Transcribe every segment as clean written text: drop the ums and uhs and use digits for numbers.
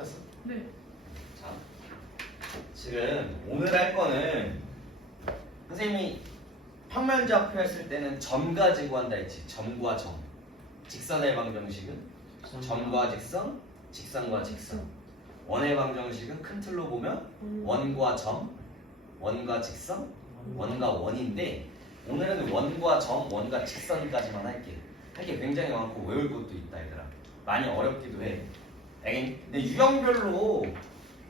잡혔어? 네. 자, 지금 오늘 할 거는 선생님이 평면좌표 했을 때는 점 가지고 한다 했지. 점과 점. 직선의 방정식은 점과 직선, 직선과 직선. 원의 방정식은 큰 틀로 보면 원과 점, 원과 직선, 원과 원인데 오늘은 원과 점, 원과 직선까지만 할게. 할 게 굉장히 많고 외울 것도 있다 얘들아. 많이 어렵기도 해. 근데 유형별로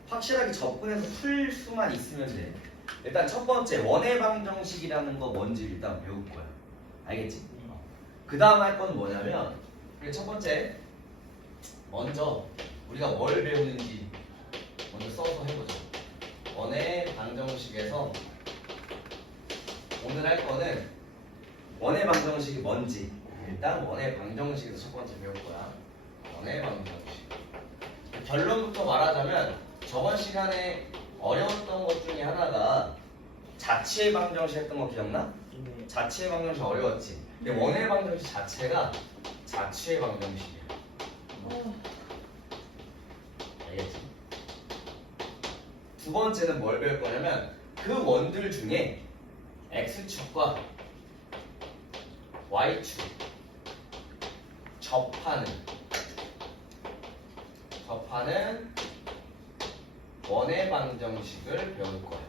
확실하게 접근해서 풀 수만 있으면 돼. 일단 첫 번째 원의 방정식이라는 거 뭔지 일단 배울 거야. 알겠지? 그 다음 할 건 뭐냐면 첫 번째 먼저 우리가 뭘 배우는지 먼저 써서 해보자. 원의 방정식에서 오늘 할 거는 원의 방정식이 뭔지 일단 원의 방정식에서 첫 번째 배울 거야. 원의 방정식. 결론부터 말하자면 저번 시간에 어려웠던 것 중에 하나가 자치의 방정식 했던 거 기억나? 네. 자치의 방정식 어려웠지. 근데 원의 방정식 자체가 자치의 방정식이야. 알겠지? 두 번째는 뭘 배울 거냐면 그 원들 중에 x축과 y축 접하는 원의 방정식을 배울 거야.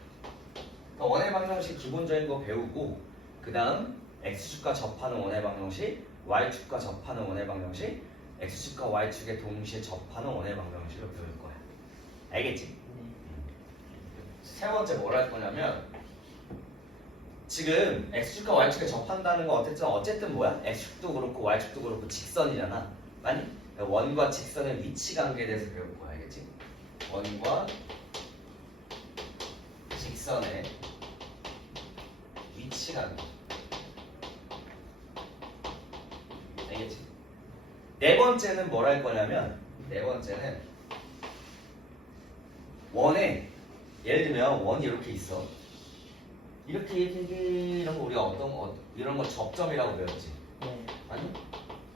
그러니까 원의 방정식 기본적인 거 배우고 그 다음 x축과 접하는 원의 방정식, y축과 접하는 원의 방정식, x축과 y축에 동시에 접하는 원의 방정식을 배울 거야. 알겠지? 세 번째 뭘 할 거냐면 지금 x축과 y축에 접한다는 건 어쨌든 뭐야? x축도 그렇고 y축도 그렇고 직선이잖아. 아니? 원과 직선의 위치 관계에 대해서 배울 거야. 알겠지? 원과 직선의 위치 관계. 알겠지? 네 번째는 뭘 할 거냐면 네 번째는 원에 예를 들면 원이 이렇게 있어. 이렇게 이런 거 우리가 이런 거 접점이라고 배웠지. 네. 아니?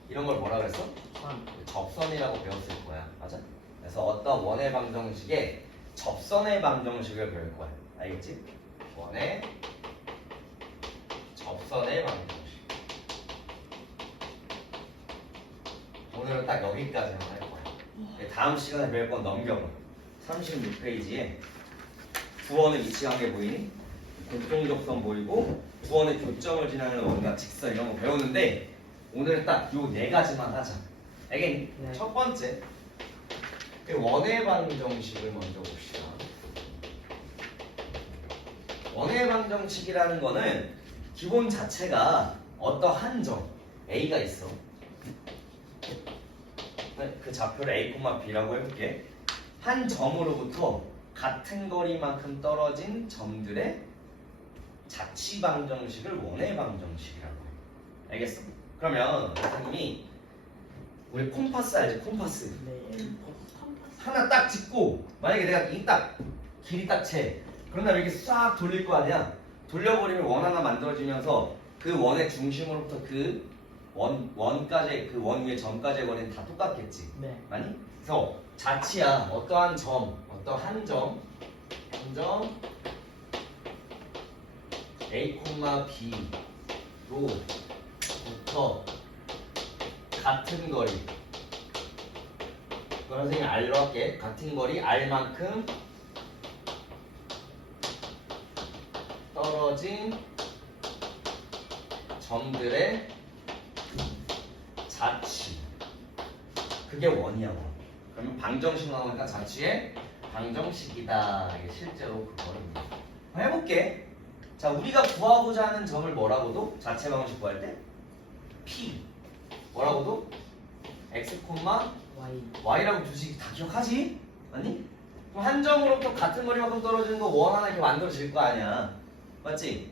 이런 걸 뭐라 그랬어? 선. 접선이라고 배웠을 거야. 맞아? 그래서 어떤 원의 방정식에 접선의 방정식을 배울 거야. 알겠지? 원의 접선의 방정식. 오늘은 딱 여기까지만 할 거야. 다음 시간에 배울 건 넘겨봐. 36페이지에 구원의 위치관계 보이니? 공통접선 보이고 구원의 교점을 지나는 원과 직선 이런 거 배우는데 오늘은 딱 요 네 가지만 하자. 알겠니? 네. 첫 번째 원의 방정식을 먼저 봅시다. 원의 방정식이라는 거는 기본 자체가 어떠한 점 A가 있어. 그 좌표를 A, B라고 해볼게. 한 점으로부터 같은 거리만큼 떨어진 점들의 자치 방정식을 원의 방정식이라고 해. 알겠어? 그러면 선생님이 우리 콤파스 알지? 콤파스. 네. 하나 딱 짚고 만약에 내가 이 딱 길이 딱 채. 그런 다음에 이렇게 싹 돌릴 거 아니야? 돌려버리면 원 하나 만들어지면서 그 원의 중심으로부터 그 원까지 그 원 위에 점까지의 거리는 다 똑같겠지. 네. 아니? 그래서 자치야 어떠한 점, 한 점 A, B로부터 같은 거리. 그럼 선생님이 R로 할게. 같은 거리 R만큼 떨어진 점들의 자치. 그게 원이야. 그러면 방정식 나오니까 자치의 방정식이다. 이게 실제로 그거입니다. 해볼게. 자, 우리가 구하고자 하는 점을 뭐라고도? 자체 방정식 구할 때 P 뭐라고도? X, Y. Y라고 두식 다 기억하지? 아니? 그럼 한 점으로부터 같은 거리만큼 떨어지는 거 원 하나 이렇게 만들어질 거 아니야. 맞지?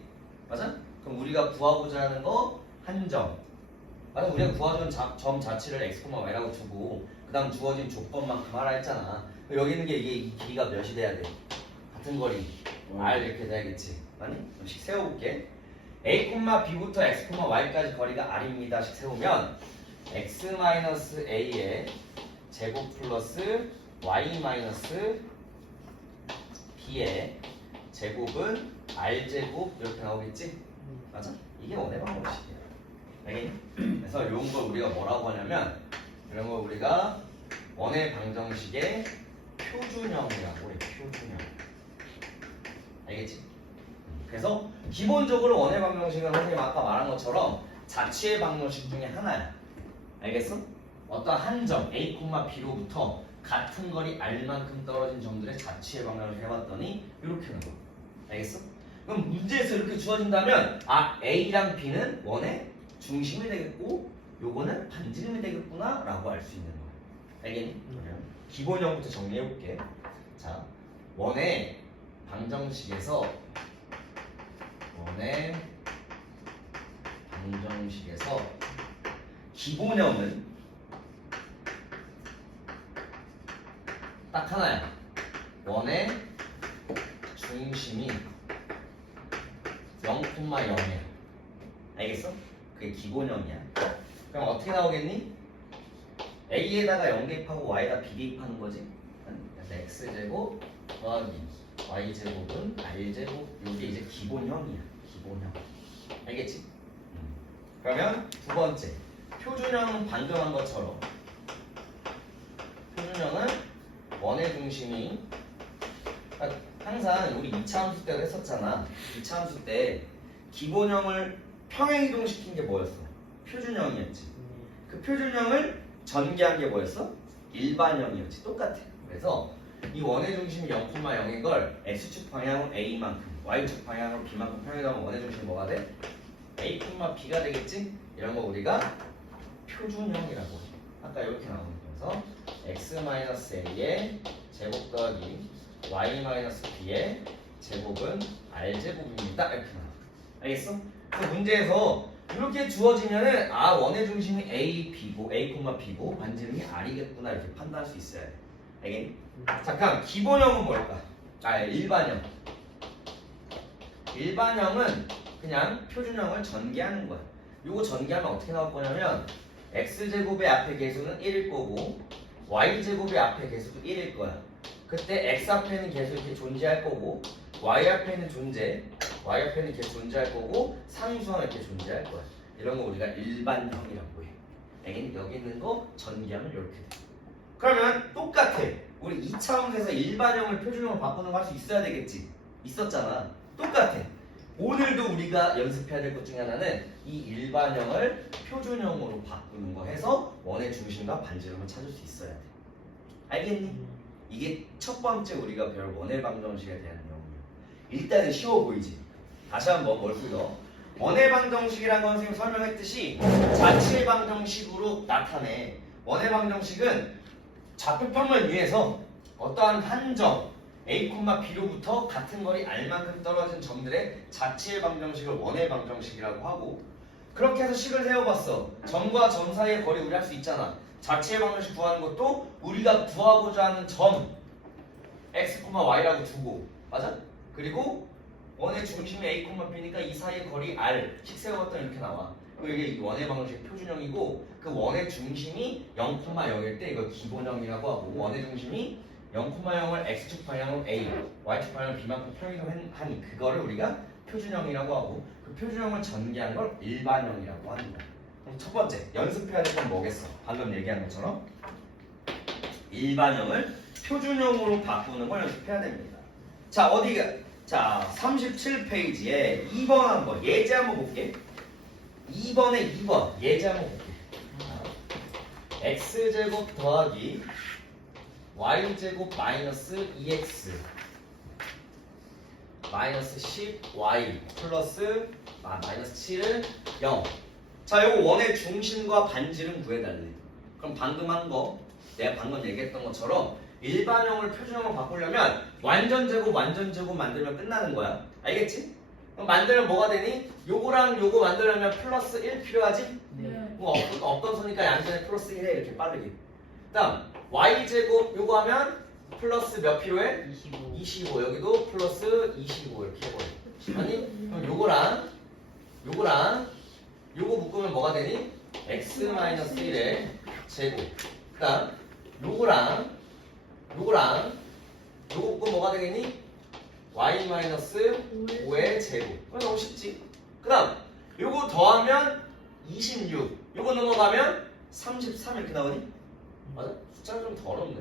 맞아? 그럼 우리가 구하고자 하는 거 한 점. 맞아? 우리가 구하는 점 자체를 X, Y라고 주고 그 다음 주어진 조건만큼 하라 했잖아. 여기 있는 게 이게 이 길이가 몇이 돼야 돼? 같은 거리 R 이렇게 돼야겠지. 아니? 그럼 식 세워볼게. A, B부터 X, Y까지 거리가 R입니다. 식 세우면 X-A의 제곱 플러스 y 마이너스 b의 제곱은 r 제곱 이렇게 나오겠지? 맞아? 이게 원의 방정식이야. 알겠니? 그래서 이런 걸 우리가 뭐라고 하냐면 이런 걸 우리가 원의 방정식의 표준형이라고 해. 표준형. 알겠지? 그래서 기본적으로 원의 방정식은 선생님 아까 말한 것처럼 자취의 방정식 중에 하나야. 알겠어? 어떤 한 점 A, B로부터 같은 거리 R만큼 떨어진 점들의 자취의 방정식을 해봤더니 이렇게 나와. 알겠어? 그럼 문제에서 이렇게 주어진다면 A랑 B는 원의 중심이 되겠고 요거는 반지름이 되겠구나 라고 알 수 있는 거야. 알겠니? 그러면 기본형부터 정리해볼게. 자, 원의 방정식에서 기본형은 딱 하나야. 원의 중심이 0,0이야. 알겠어? 그게 기본형이야. 그럼 어떻게 나오겠니? A에다가 0 대입하고 Y에다 B 대입하는 거지. 그래서 X제곱 더하기 Y제곱은 R제곱. 이게 이제 기본형이야. 기본형. 알겠지? 그러면 두 번째. 표준형은 방금 한 것처럼 표준형은 원의 중심이 항상 우리 2차 함수 때도 했었잖아. 2차 함수 때 기본형을 평행이동시킨 게 뭐였어? 표준형이었지. 그 표준형을 전개한 게 뭐였어? 일반형이었지. 똑같아. 그래서 이 원의 중심이 0,0인 걸 X축 방향으로 A만큼 Y축 방향으로 B만큼 평행하면 원의 중심이 뭐가 돼? A, B가 되겠지? 이런 거 우리가 표준형이라고 해. 아까 이렇게 나오는 거여서 X-A의 제곱 더하기 Y-B의 제곱은 R제곱입니다. 이렇게 나와. 알겠어? 그 문제에서 이렇게 주어지면은 원의 중심이 A, B고 B고 반지름이 R이겠구나 이렇게 판단할 수 있어야 돼. 알겠니? 잠깐 기본형은 뭘까? 일반형. 일반형은 그냥 표준형을 전개하는 거야. 요거 전개하면 어떻게 나올 거냐면 X제곱의 앞에 개수는 1일 거고 Y제곱의 앞에 개수도 1일 거야. 그때 X 앞에는 계속 이렇게 존재할 거고 Y 앞에는 계속 존재할 거고 상수항 이렇게 존재할 거야. 이런 거 우리가 일반형이라고 해. 알겠니? 여기 있는 거 전개하면 이렇게 돼. 그러면 똑같아. 우리 2차 함수에서 일반형을 표준형으로 바꾸는 거 할 수 있어야 되겠지. 있었잖아. 똑같아. 오늘도 우리가 연습해야 될 것 중에 하나는 이 일반형을 표준형으로 바꾸는 거 해서 원의 중심과 반지름을 찾을 수 있어야 돼. 알겠니? 이게 첫 번째 우리가 배울 원의 방정식에 대한 내용이야. 일단은 쉬워 보이지? 다시 한번 뭘 풀어? 원의 방정식이라는 건 선생님 설명했듯이 자취의 방정식으로 나타내. 원의 방정식은 좌표평면 위에서 어떠한 한 점 A, B로부터 같은 거리 R만큼 떨어진 점들의 자취의 방정식을 원의 방정식이라고 하고 그렇게 해서 식을 세워봤어. 점과 점 사이의 거리 우리 할 수 있잖아. 자취의 방정식 구하는 것도 우리가 구하고자 하는 점 X, Y라고 두고 맞아? 그리고 원의 중심이 A, B니까 이 사이의 거리 R 식 세워봤더니 이렇게 나와. 이게 원의 방정식 표준형이고 그 원의 중심이 0,0일 때 이걸 기본형이라고 하고 원의 중심이 0,0을 X축 방향으로 A, Y축 방향으로 B만큼 평행이동하니 그거를 우리가 표준형이라고 하고 그 표준형을 전개한 걸 일반형이라고 하는 거야. 그럼 첫 번째 연습해야 될 건 뭐겠어? 방금 얘기한 것처럼 일반형을 표준형으로 바꾸는 걸 연습해야 됩니다. 자 어디가? 자 37페이지에 2번 한번 예제 한번 볼게. 2번에 2번 예제 한번 볼게. X제곱 더하기 Y제곱 마이너스 2X 마이너스 10Y 플러스 마이너스 7은 0. 자, 이거 원의 중심과 반지름 구해달래. 그럼 방금 한 거, 내가 방금 얘기했던 것처럼 일반형을 표준형으로 바꾸려면 완전 제곱 만들면 끝나는 거야. 알겠지? 그럼 만들면 뭐가 되니? 요거랑 요거 만들려면 플러스 1 필요하지? 네. 어떤 선이니까 양전에 플러스 1해 이렇게 빠르게. 그다음 Y제곱 요거 하면 플러스 몇 필요해? 25. 여기도 플러스 25 이렇게 해버려. 아니 그럼 요거랑 요거 묶으면 뭐가 되니? X-1의 제곱. 그다음 요거랑 요거랑 요거 거 뭐가 되겠니? y 마이너스 5의 제곱. 이거 너무 쉽지? 그 다음 요거 더하면 26. 요거 넘어가면 33 이렇게 나오니? 맞아? 숫자가 좀 더 어렵네.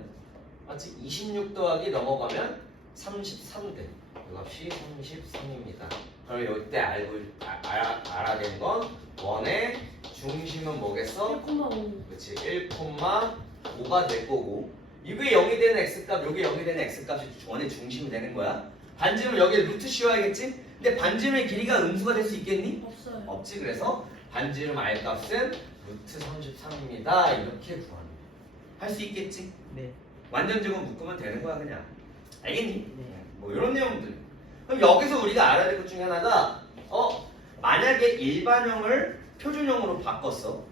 맞지? 26 더하기 넘어가면 33대. 이 값이 33입니다. 그럼 이때 알아야 되는 건 원의 중심은 뭐겠어? 1,5. 그렇지. 1,5가 될 거고 이게 0이 되는 x값, 요게 0이 되는 x값이 원의 중심이 되는 거야. 반지름 여기에 루트 씌워야겠지? 근데 반지름의 길이가 음수가 될 수 있겠니? 없어요. 없지. 그래서 반지름 r값은 루트 33입니다. 이렇게 구합니다. 할 수 있겠지? 네. 완전 제곱 묶으면 되는 거야 그냥. 알겠니? 네. 뭐 이런 내용들. 그럼 여기서 우리가 알아야 될 것 중에 하나가 만약에 일반형을 표준형으로 바꿨어.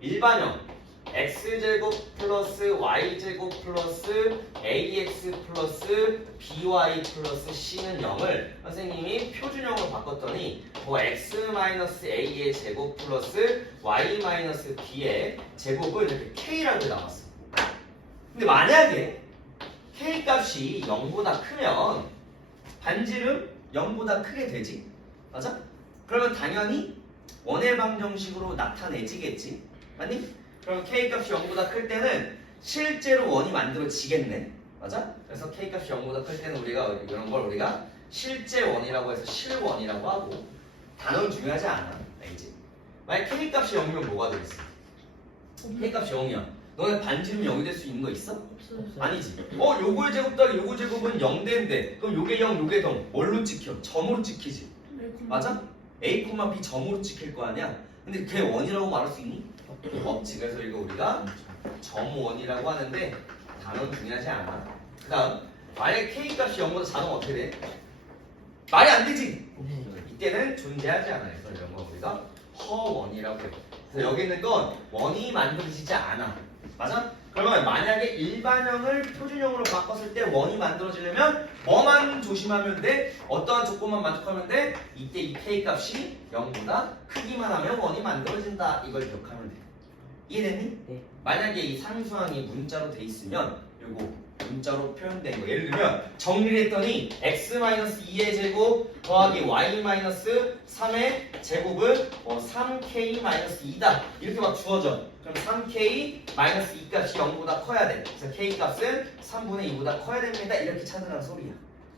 일반형 x제곱 플러스 y제곱 플러스 ax 플러스 by 플러스 c는 0을 선생님이 표준형으로 바꿨더니 뭐 x-a의 제곱 플러스 y-b의 제곱을 이렇게 k라고 나왔어. 근데 만약에 k 값이 0보다 크면 반지름 0보다 크게 되지. 맞아? 그러면 당연히 원의 방정식으로 나타내지겠지. 맞니? 그럼 k 값이 0보다 클 때는 실제로 원이 만들어지겠네. 맞아? 그래서 k 값이 0보다 클 때는 우리가 이런 걸 우리가 실제 원이라고 해서 실원이라고 하고 단어는 중요하지 않아. 알지? 만약 k 값이 0이면 뭐가 되겠어? k 값이 0이야. 너네 반지름이 0이 될 수 있는 거 있어? 없어요. 아니지. 요거의 제곱 더하기 요거 제곱은 0대인데 그럼 요게 0, 요게 0 뭘로 찍혀? 점으로 찍히지. 맞아? a, b 점으로 찍힐 거 아니야? 근데 그게 원이라고 말할 수 있니? 없지. 그래서 이거 우리가 점원이라고 하는데 단어는 중요하지 않아. 그 다음 만약에 k 값이 0보다 작으면 어떻게 돼? 말이 안 되지. 네. 이때는 존재하지 않아요. 그래서 이런 거 우리가 허원이라고 해요. 그래서 여기 있는 건 원이 만들어지지 않아. 맞아? 그러면 만약에 일반형을 표준형으로 바꿨을 때 원이 만들어지려면 뭐만 조심하면 돼? 어떠한 조건만 만족하면 돼? 이때 이 k 값이 0보다 크기만 하면 원이 만들어진다. 이걸 기억하면 돼. 이해됐니? 네. 만약에 이 상수항이 문자로 돼 있으면 요거 문자로 표현된 거 예를 들면 정리를 했더니 x-2의 제곱 더하기 y-3의 제곱은 3k-2다 이렇게 막 주어져. 그럼 3k-2 값이 0보다 커야 돼. 그래서 k 값은 3분의 2보다 커야 됩니다. 이렇게 찾으라는 소리야.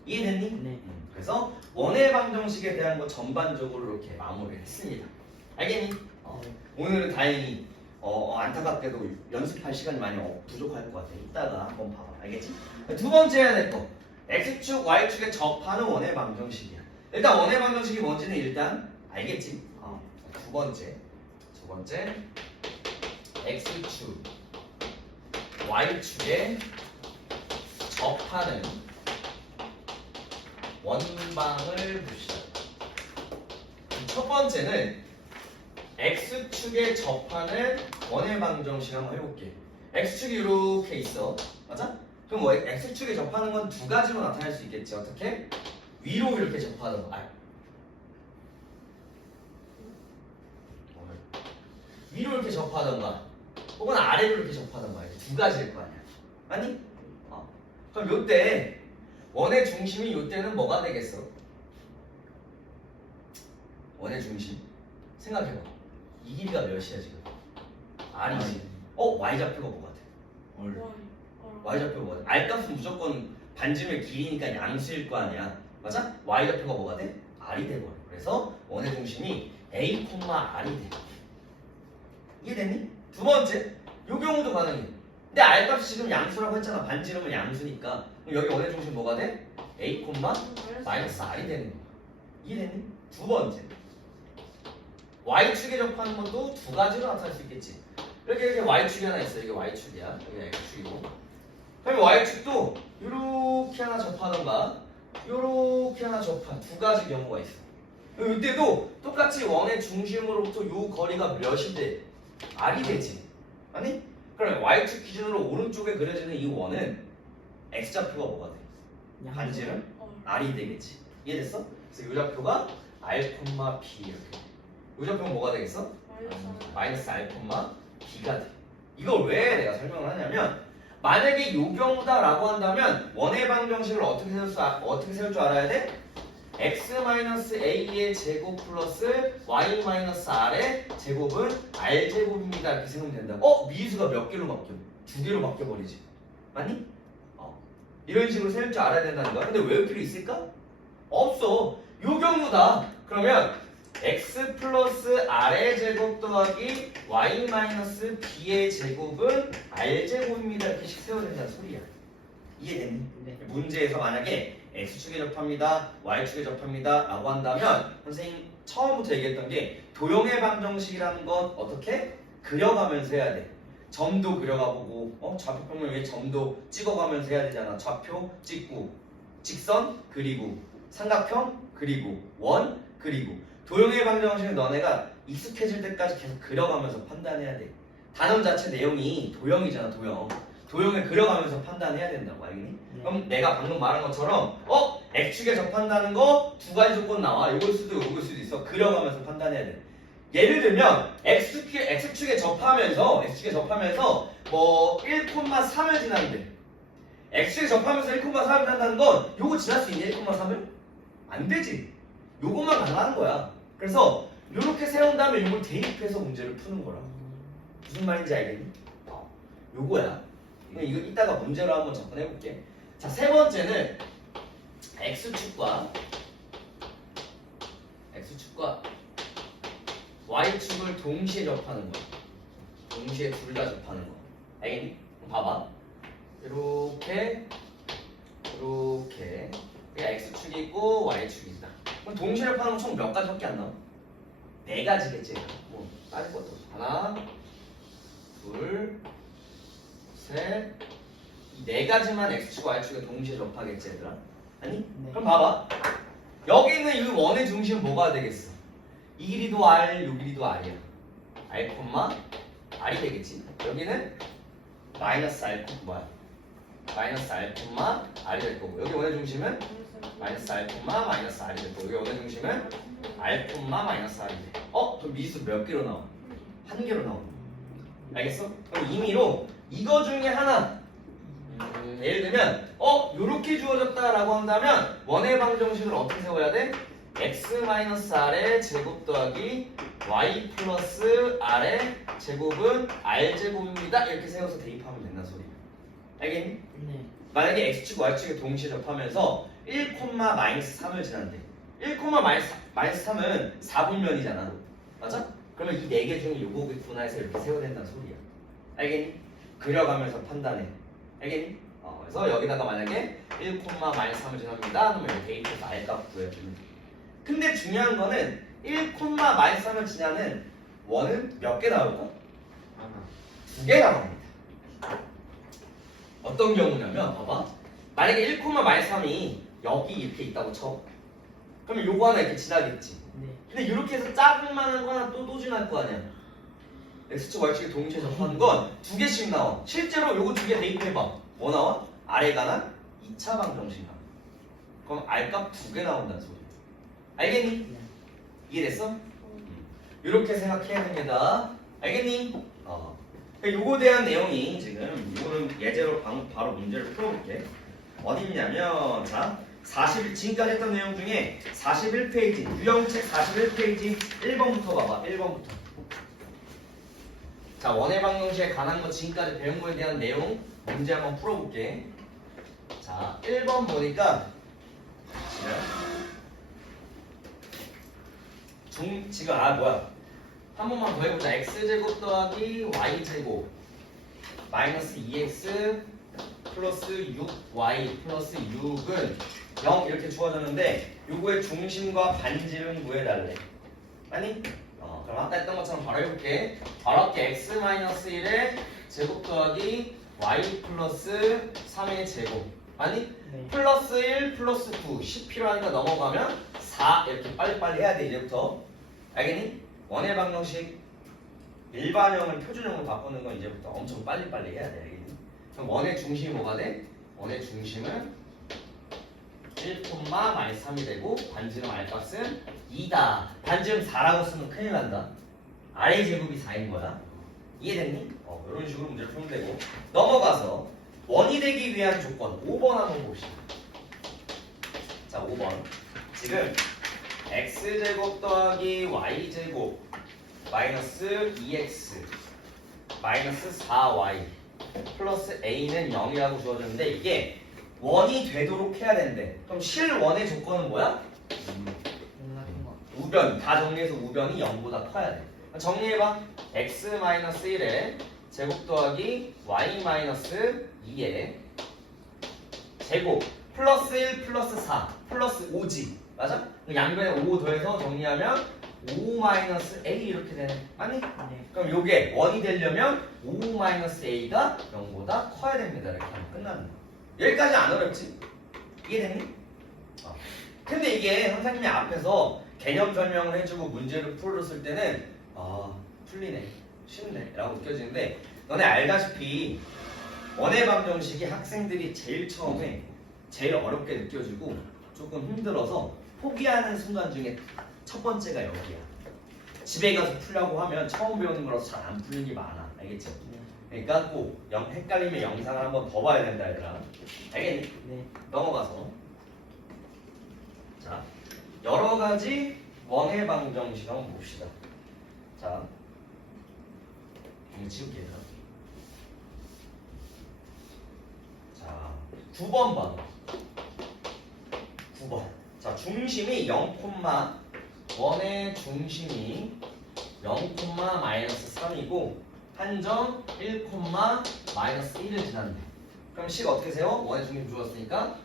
이해됐니? 네. 그래서 원의 방정식에 대한 거 전반적으로 이렇게 마무리를 했습니다. 알겠니? 오늘은 다행히 안타깝게도 연습할 시간이 많이 부족할 것 같아. 이따가 한번 봐봐. 알겠지? 두 번째 해야 될 거. x축, y축에 접하는 원의 방정식이야. 일단 원의 방정식이 뭔지는 일단 알겠지? 두 번째. x축, y축에 접하는 원방을 봅시다. 첫 번째는 x축에 접하는 원의 방정식 한번 해볼게. x축이 이렇게 있어. 맞아? 그럼 뭐 x축에 접하는 건 두 가지로 나타날 수 있겠지. 어떻게? 위로 이렇게 접하던가. 위로 이렇게 접하던가 혹은 아래로 이렇게 접하던가. 이렇게 두 가지일 거 아니야. 아니? 그럼 요때 원의 중심이 요때는 뭐가 되겠어? 원의 중심 생각해봐. 이 길이가 몇이야 지금? R이지. Y좌표가 뭐 같아? Y좌표가 뭐 같아? R값은 무조건 반지름의 길이니까 양수일 거 아니야. 맞아? Y좌표가 뭐가 돼? R이 돼버려. 그래서 원의 중심이 A, R이 돼. 이해됐니? 두 번째, 요 경우도 가능해. 근데 R값이 지금 양수라고 했잖아. 반지름은 양수니까. 그럼 여기 원의 중심 뭐가 돼? A, 마이너스 R이 되는 거야. 이해됐니? 두 번째, Y축에 접하는 것도 두 가지로 나타날 수 있겠지. 이렇게 Y축이 하나 있어. 이게 Y축이야. 이게 X축이고. 그럼 Y축도 이렇게 하나 접하던가 이렇게 하나 접한 두 가지 경우가 있어. 이때도 똑같이 원의 중심으로부터 요 거리가 몇이 돼? R이 되지. 아니? 그러면 Y축 기준으로 오른쪽에 그려지는 이 원은 X좌표가 뭐가 돼? 반지름? R이 되겠지. 이해됐어? 그래서 이 좌표가 R, B 이렇게. 이 좌표는 뭐가 되겠어? 마이너스 R, B가 돼. 이걸 왜 내가 설명을 하냐면 만약에 요 경우다라고 한다면 원의 방정식을 어떻게 세울 줄 알아야 돼? x-a의 제곱 플러스 y-r의 제곱은 r제곱입니다. 이렇게 세우면 된다. 미수가 몇 개로 바뀌어? 두 개로 바뀌어버리지. 맞니? 이런 식으로 세울 줄 알아야 된다는 거야. 근데 외울 필요 있을까? 없어. 요 경우다. 그러면 x 플러스 r의 제곱 더하기 y 마이너스 b의 제곱은 r제곱입니다. 이렇게씩 세워야 된다는 소리야. 이해됐니? 네. 문제에서 만약에 x축에 접합니다, y축에 접합니다 라고 한다면 선생님 처음부터 얘기했던 게 도형의 방정식이라는 건 어떻게? 그려가면서 해야 돼. 점도 그려가보고 좌표평면 위에 점도 찍어가면서 해야 되잖아. 좌표 찍고 직선 그리고 삼각형 그리고 원 그리고 도형의 방정식은 너네가 익숙해질 때까지 계속 그려가면서 판단해야 돼. 단원 자체 내용이 도형이잖아. 도형을 그려가면서 판단해야 된다고. 알겠니? 그럼 내가 방금 말한 것처럼 X축에 접한다는 거 두 가지 조건 나와. 이걸 수도 이걸 수도 있어. 그려가면서 판단해야 돼. 예를 들면 X축에 접하면서 뭐 1,3을 지난대. X축에 접하면서 1,3을 지난다는 건 요거 지날 수 있냐? 1,3을? 안 되지. 요것만 가능한 거야. 그래서 요렇게 세운 다음에 요걸 대입해서 문제를 푸는 거라. 무슨 말인지 알겠니? 요거야. 이거 이따가 문제로 한번 접근해볼게. 자, 세 번째는 X축과 Y축을 동시에 접하는 거. 동시에 둘 다 접하는 거. 알겠니? 그럼 봐봐. 이렇게 X축이 있고 Y축이 있다. 그럼 동시에 접하는 건 총 몇 가지밖에 안 나와? 네 가지겠지. 뭐 따질 것도 없어. 하나, 둘, 셋. 이 네 가지만 X축, Y축에 동시에 접하겠지, 얘들아? 아니? 네. 그럼 봐봐. 여기 있는 이 원의 중심은 뭐가 되겠어? 이 길이도 R, 요 길이도 R이야. R, R이 되겠지. 여기는 마이너스 R, 마이너스 R, R이 될 거고. 여기 원의 중심은 마이너스 R, 마이너스 R이 될 거고. 여기 원의 중심은 R, 마이너스 R이 돼. 그럼 미수 몇 개로 나와? 한 개로 나와. 알겠어? 그럼 임의로 이거 중에 하나 예를 들면 요렇게 주어졌다라고 한다면 원의 방정식을 어떻게 세워야 돼? x-r의 제곱 더하기 y 플러스 r의 제곱은 r제곱입니다. 이렇게 세워서 대입하면 된다는 소리야. 알겠니? 네. 만약에 x축, y축에 동시에 접하면서 1,-3을 지난대. 1,-3은 4분면이잖아. 맞아? 그러면 이 네 개 중에 요거겠구나 해서 이렇게 세워야 된다는 소리야. 알겠니? 그려가면서 판단해. 알겠니? 그래서 여기다가 만약에 1,-3을 지납니다. 그러면 이렇게 대입해서 R값 구해주면 돼. 근데 중요한 거는 1,-3을 지나는 원은 몇 개 나올까? 두 개 나옵니다. 어떤 경우냐면 봐봐. 만약에 1,-3이 여기 이렇게 있다고 쳐. 그러면 요거 하나 이렇게 지나겠지. 네. 근데 이렇게 해서 작은 만한 거 하나 또 지날 거 아니야. X축, Y축이 동시에 접하는 건 두 개씩 나와. 실제로 요거 두 개 대입해봐. 뭐 나와? R에 관한 2차 방정식 나와. 그럼 R값 두 개 나온다는 소리야. 알겠니? 네. 이해됐어? 이렇게 생각해야 됩니다. 알겠니? 요거 대한 내용이 지금 이거는 예제로 바로 문제를 풀어볼게. 어디 있냐면 자 지금까지 했던 내용 중에 41페이지 유형책 41페이지 1번부터 봐봐. 1번부터. 자 원의 방정식에 관한 거 지금까지 배운 거에 대한 내용 문제 한번 풀어볼게. 자 1번 보니까 지금 한 번만 더 해보자. x제곱 더하기 y제곱 마이너스 2x 플러스 6y 플러스 6은 0 이렇게 주어졌는데 요거의 중심과 반지름 구해달래. 아니? 그럼 아까 했던 것처럼 바로 해볼게. 바로 할게. x-1의 제곱 더하기 y 플러스 3의 제곱 아니? 네. 플러스 1 플러스 9 10 필요하니까 넘어가면 4 이렇게 빨리빨리 해야 돼. 이제부터 알겠니? 원의 방정식 일반형을 표준형으로 바꾸는 건 이제부터 엄청 빨리빨리 해야 돼. 알겠니? 그럼 원의 중심이 뭐가 돼? 원의 중심은 1,-3이 되고 반지름 R값은 2다. 반지름 4라고 쓰면 큰일 난다. R의 제곱이 4인 거야. 이해됐니? 이런 식으로 문제를 풀면 되고 넘어가서 원이 되기 위한 조건 5번 한번 봅시다. 자 5번 지금 x제곱 더하기 y제곱 마이너스 2x 마이너스 4y 플러스 a는 0이라고 주어졌는데 이게 원이 되도록 해야 된대. 그럼 실원의 조건은 뭐야? 우변, 다 정리해서 우변이 0보다 커야 돼. 정리해봐. x-1에 제곱 더하기 y-2에 제곱 플러스 1 플러스 4 플러스 5지. 맞아? 양변에 5 더해서 정리하면 5-a 이렇게 되네. 맞니? 네. 그럼 요게 원이 되려면 5-a가 0보다 커야 됩니다. 이렇게 하면 끝나는 거. 여기까지 안 어렵지? 이해됐니? 근데 이게 선생님이 앞에서 개념 설명을 해주고 문제를 풀었을 때는 풀리네, 쉽네 라고 느껴지는데 너네 알다시피 원의 방정식이 학생들이 제일 처음에 제일 어렵게 느껴지고 조금 힘들어서 포기하는 순간 중에 첫 번째가 여기야. 집에 가서 풀려고 하면 처음 배우는 거라서 잘 안 풀리는 게 많아. 알겠지? 그러니까 꼭 헷갈리면 영상을 한번 더 봐야 된다 얘들아. 알겠니? 네. 넘어가서 자 여러 가지 원의 방정식 한번 봅시다. 자 이거 지울게 얘들아. 자 9번 봐. 9번. 자 중심이 0, 원의 중심이 0,-3이고 한 점 1, 마이너스 1을 지난대. 그럼 식 어떻게 세워? 원의 중심 주었으니까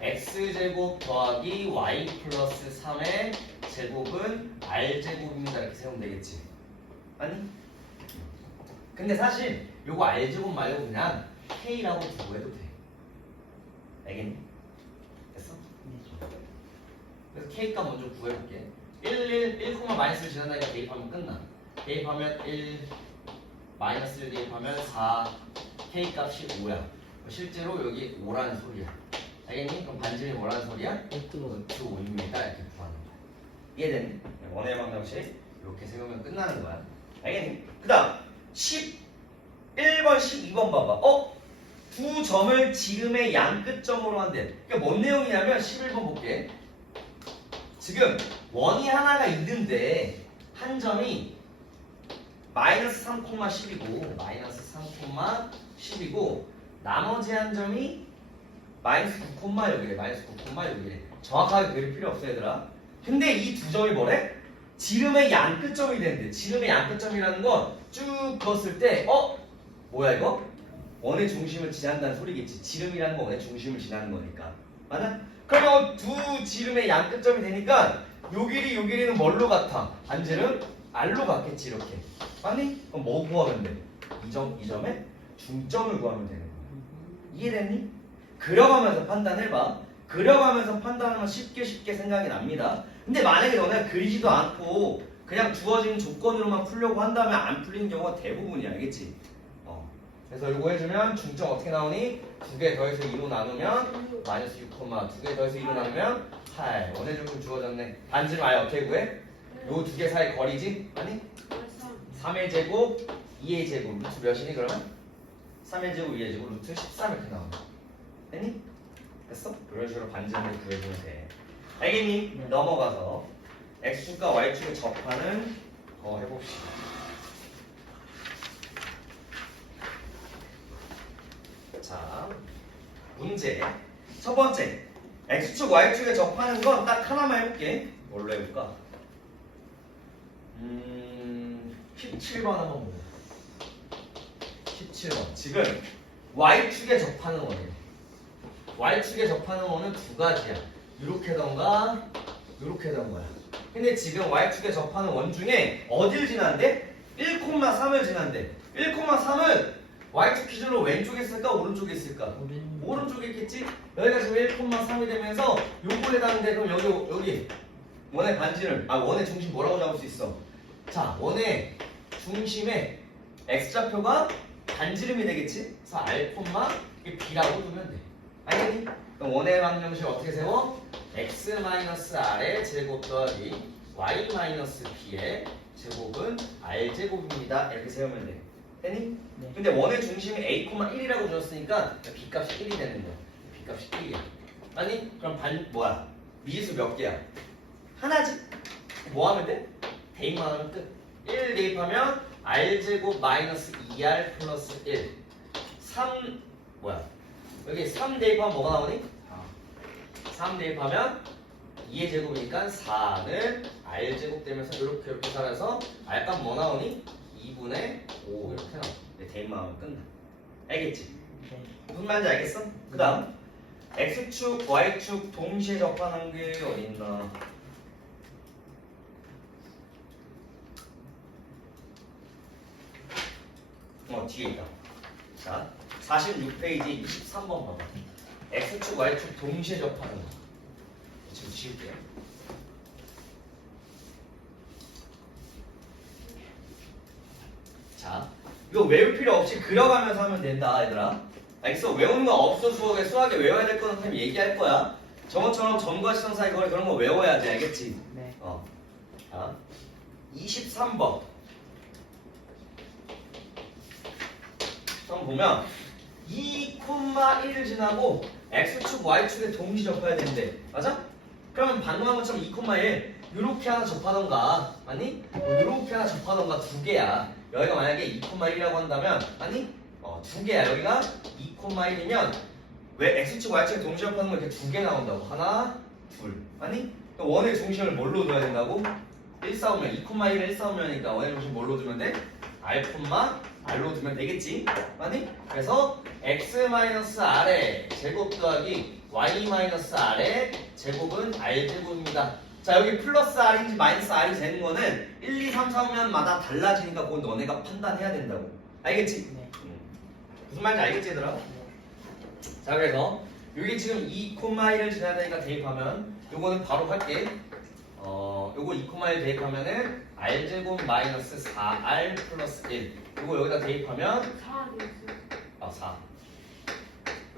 x제곱 더하기 y 플러스 3의 제곱은 r제곱입니다. 이렇게 세우면 되겠지. 아니? 근데 사실 요거 r제곱 말고 그냥 k라고 두고 해도 돼. 알겠니? 됐어? 그래서 k값 먼저 구해볼게. 1, 마이너스를 지난다니까 대입하면 끝나. 대입하면 1, 마이너스를 대입하면 4, k값이 5야. 실제로 여기 5라는 소리야. 알겠니? 그럼 반지름이 뭐라는 소리야? 루트 5입니다. 이렇게 구하는 거야. 이해됐니? 원의 방정식 이렇게 세우면 끝나는 거야. 알겠니? 그 다음 11번, 12번 봐봐. 두 점을 지름의 양끝점으로 한대. 그러니까 뭔 내용이냐면 11번 볼게. 지금 원이 하나가 있는데 한 점이 마이너스 3,10이고 나머지 한 점이 마이너스 9,6이래. 마이너스 9,6이래. 정확하게 그릴 필요 없어 얘들아. 근데 이 두 점이 뭐래? 지름의 양끝점이 되는데 지름의 양끝점이라는 건 쭉 그었을 때 뭐야 이거? 원의 중심을 지난다는 소리겠지. 지름이라는 건 원의 중심을 지나는 거니까. 맞아? 그러면 두 지름의 양끝점이 되니까 요 길이는 뭘로 같아? 반지름 R로 같겠지 이렇게. 맞니? 그럼 뭐 구하면 돼? 이 점의 중점을 구하면 되는 거야. 이해됐니? 그려가면서 판단해봐. 그려가면서 판단하면 쉽게 생각이 납니다. 근데 만약에 너네가 그리지도 않고 그냥 주어진 조건으로만 풀려고 한다면 안 풀리는 경우가 대부분이야. 알겠지? 그래서 이거 해주면 중점 어떻게 나오니? 2개 더해서 2로 나누면 마이너스 6, 2개 더해서 2로 나누면 8. 원의 조건 주어졌네. 반지름 아예 어떻게 구해? 요 두 개 사이 거리지? 아니? 3의 제곱, 2의 제곱. 루트 몇이니 그러면? 3의 제곱, 2의 제곱, 루트 13 이렇게 나온다. 됐니? 됐어? 이런 식으로 반지름을 구해주면 돼. 알겠니? 네. 넘어가서 x축과 y축을 접하는 거 해봅시다. 자, 문제 첫 번째 x축 y축에 접하는 건 딱 하나만 해볼게. 뭘로 해볼까? 17번 한번 보자. 17번 지금 y축에 접하는 원이에요. y축에 접하는 원은 두 가지야. 이렇게던가 이렇게던가야. 근데 지금 y축에 접하는 원 중에 어딜 지난대? 1,3을 지난대. 1,3은 y축 기준으로 왼쪽에 있을까 오른쪽에 있을까? 오른쪽에 있겠지? 여기가 지금 1,3이 되면서 요거에 해당돼. 그럼 여기 원의 반지름 원의 중심 뭐라고 잡을 수 있어? 자, 원의 중심에 x좌표가 반지름이 되겠지? 그래서 r, b라고 두면 돼. 알겠니? 그럼 원의 방정식 어떻게 세워? x-r의 제곱 더하기 y-b의 제곱은 r제곱입니다. 이렇게 세우면 돼. 됐니? 네. 근데 원의 중심이 a,1이라고 주었으니까 b값이 1이 되는 거야. b값이 1이야. 아니? 그럼 뭐야? 미지수 몇 개야? 하나지? 뭐 하면 돼? 대입만 하면 끝. 1 대입하면 r제곱 마이너스 2r 플러스 1. 3 뭐야? 여기 3 대입하면 뭐가 나오니? 3 대입하면 2의 제곱이니까 4는 r제곱 되면서 이렇게 살아서 r값 뭐 나오니? 2분의 5 이렇게 나와. 대입만 하면 끝나. 알겠지? 네. 무슨 말인지 알겠어? 그 다음 x축, y축 동시에 접하는 게 어딨나? 뒤에 있다. 자, 46페이지 23번 봐봐. x축, y축 동시에 접하는 거. 지금 지울게요. 자, 이거 외울 필요 없이 그려가면서 하면 된다, 얘들아. 알겠어? 외우는 거 없어, 수학에 외워야 될 거는 그냥 얘기할 거야. 저번처럼 점과 지점 사이 거리 그런 거 외워야지, 알겠지? 네. 자, 23번. 한번 보면 2,1을 지나고 x축, y축에 동시 접해야 되는데, 맞아? 그러면 방금 한 것처럼 2,1 이렇게 하나 접하던가, 아니? 이렇게 하나 접하던가 두 개야. 여기가 만약에 2,1이라고 한다면, 아니? 두 개야. 여기가 2,1이면 왜 x축, y축에 동시 접하는 거 이렇게 두 개 나온다고? 하나, 둘, 아니? 원의 중심을 뭘로 둬야 된다고? 1 싸우면 2,1에 1 싸우면이니까 원의 중심 뭘로 두면 돼? r, r로 두면 되겠지? 아니? 그래서 x-r의 제곱 더하기 y-r의 제곱은 r제곱입니다. 자, 여기 플러스 r인지 마이너스 r이 되는 거는 1, 2, 3, 4면마다 달라지니까 그건 너네가 판단해야 된다고. 알겠지? 네. 무슨 말인지 알겠지, 얘들아? 자, 그래서 여기 지금 2,1을 지나야 되니까 대입하면 요거는 바로 할게. 요거 2,1 대입하면은 r제곱 마이너스 4r 플러스 1. 요거 여기다 대입하면 4.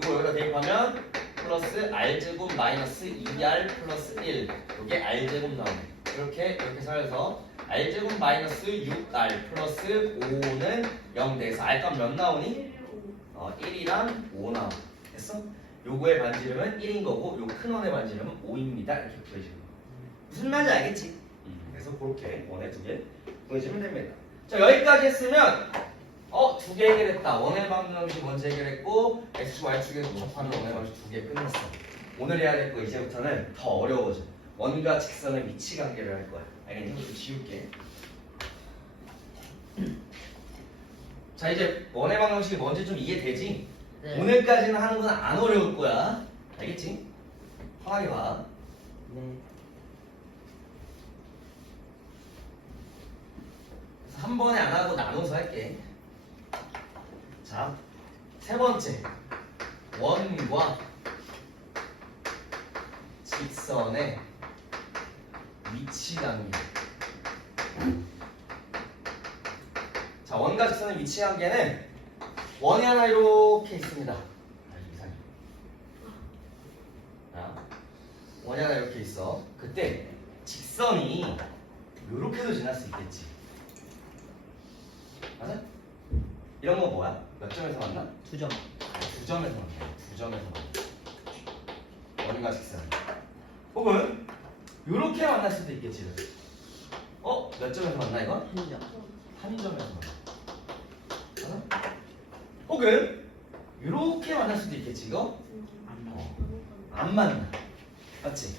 요거 여기다 대입하면 플러스 r제곱 마이너스 2r 플러스 1. 요게 r제곱 나오네. 이렇게 살려서 r제곱 마이너스 6r 플러스 5는 0 돼서 r값 몇 나오니? 1이랑 5 나와. 됐어? 요거의 반지름은 1인 거고 요 큰 원의 반지름은 5입니다. 이렇게 보여주는 거. 무슨 말인지 알겠지? 그래서 그렇게 원의 두 개 보여주면 됩니다. 자, 여기까지 했으면 두 개 해결했다. 원의 방정식 먼저 해결했고 x축, y축에서 접하는 원의 방정식 두 개 끝냈어. 오늘 해야 될 거 이제부터는 더 어려워져. 원과 직선의 위치 관계를 할 거야. 알겠니? 좀 지울게. 자, 이제 원의 방정식이 뭔지 좀 이해되지? 네. 오늘까지는 하는 건 안 어려울 거야. 알겠지? 편하게 봐. 네. 한 번에 안 하고 나눠서 할게. 자, 세 번째. 원과 직선의 위치 관계. 자, 원과 직선의 위치 관계는 원이 하나 이렇게 있습니다. 이상해. 자, 원이 하나 이렇게 있어. 그때 직선이 이렇게도 지날 수 있겠지. 맞아? 이런 거 뭐야? 몇 점에서 만나? 2점. 두 점에서 만나. 두 점에서 만나. 원과 직선. 혹은 이렇게 만날 수도 있겠지. 몇 점에서 만나 이거? 1점. 한 점에서 만나. 맞아? 혹은 이렇게 만날 수도 있겠지 이거? 안 만나. 맞지?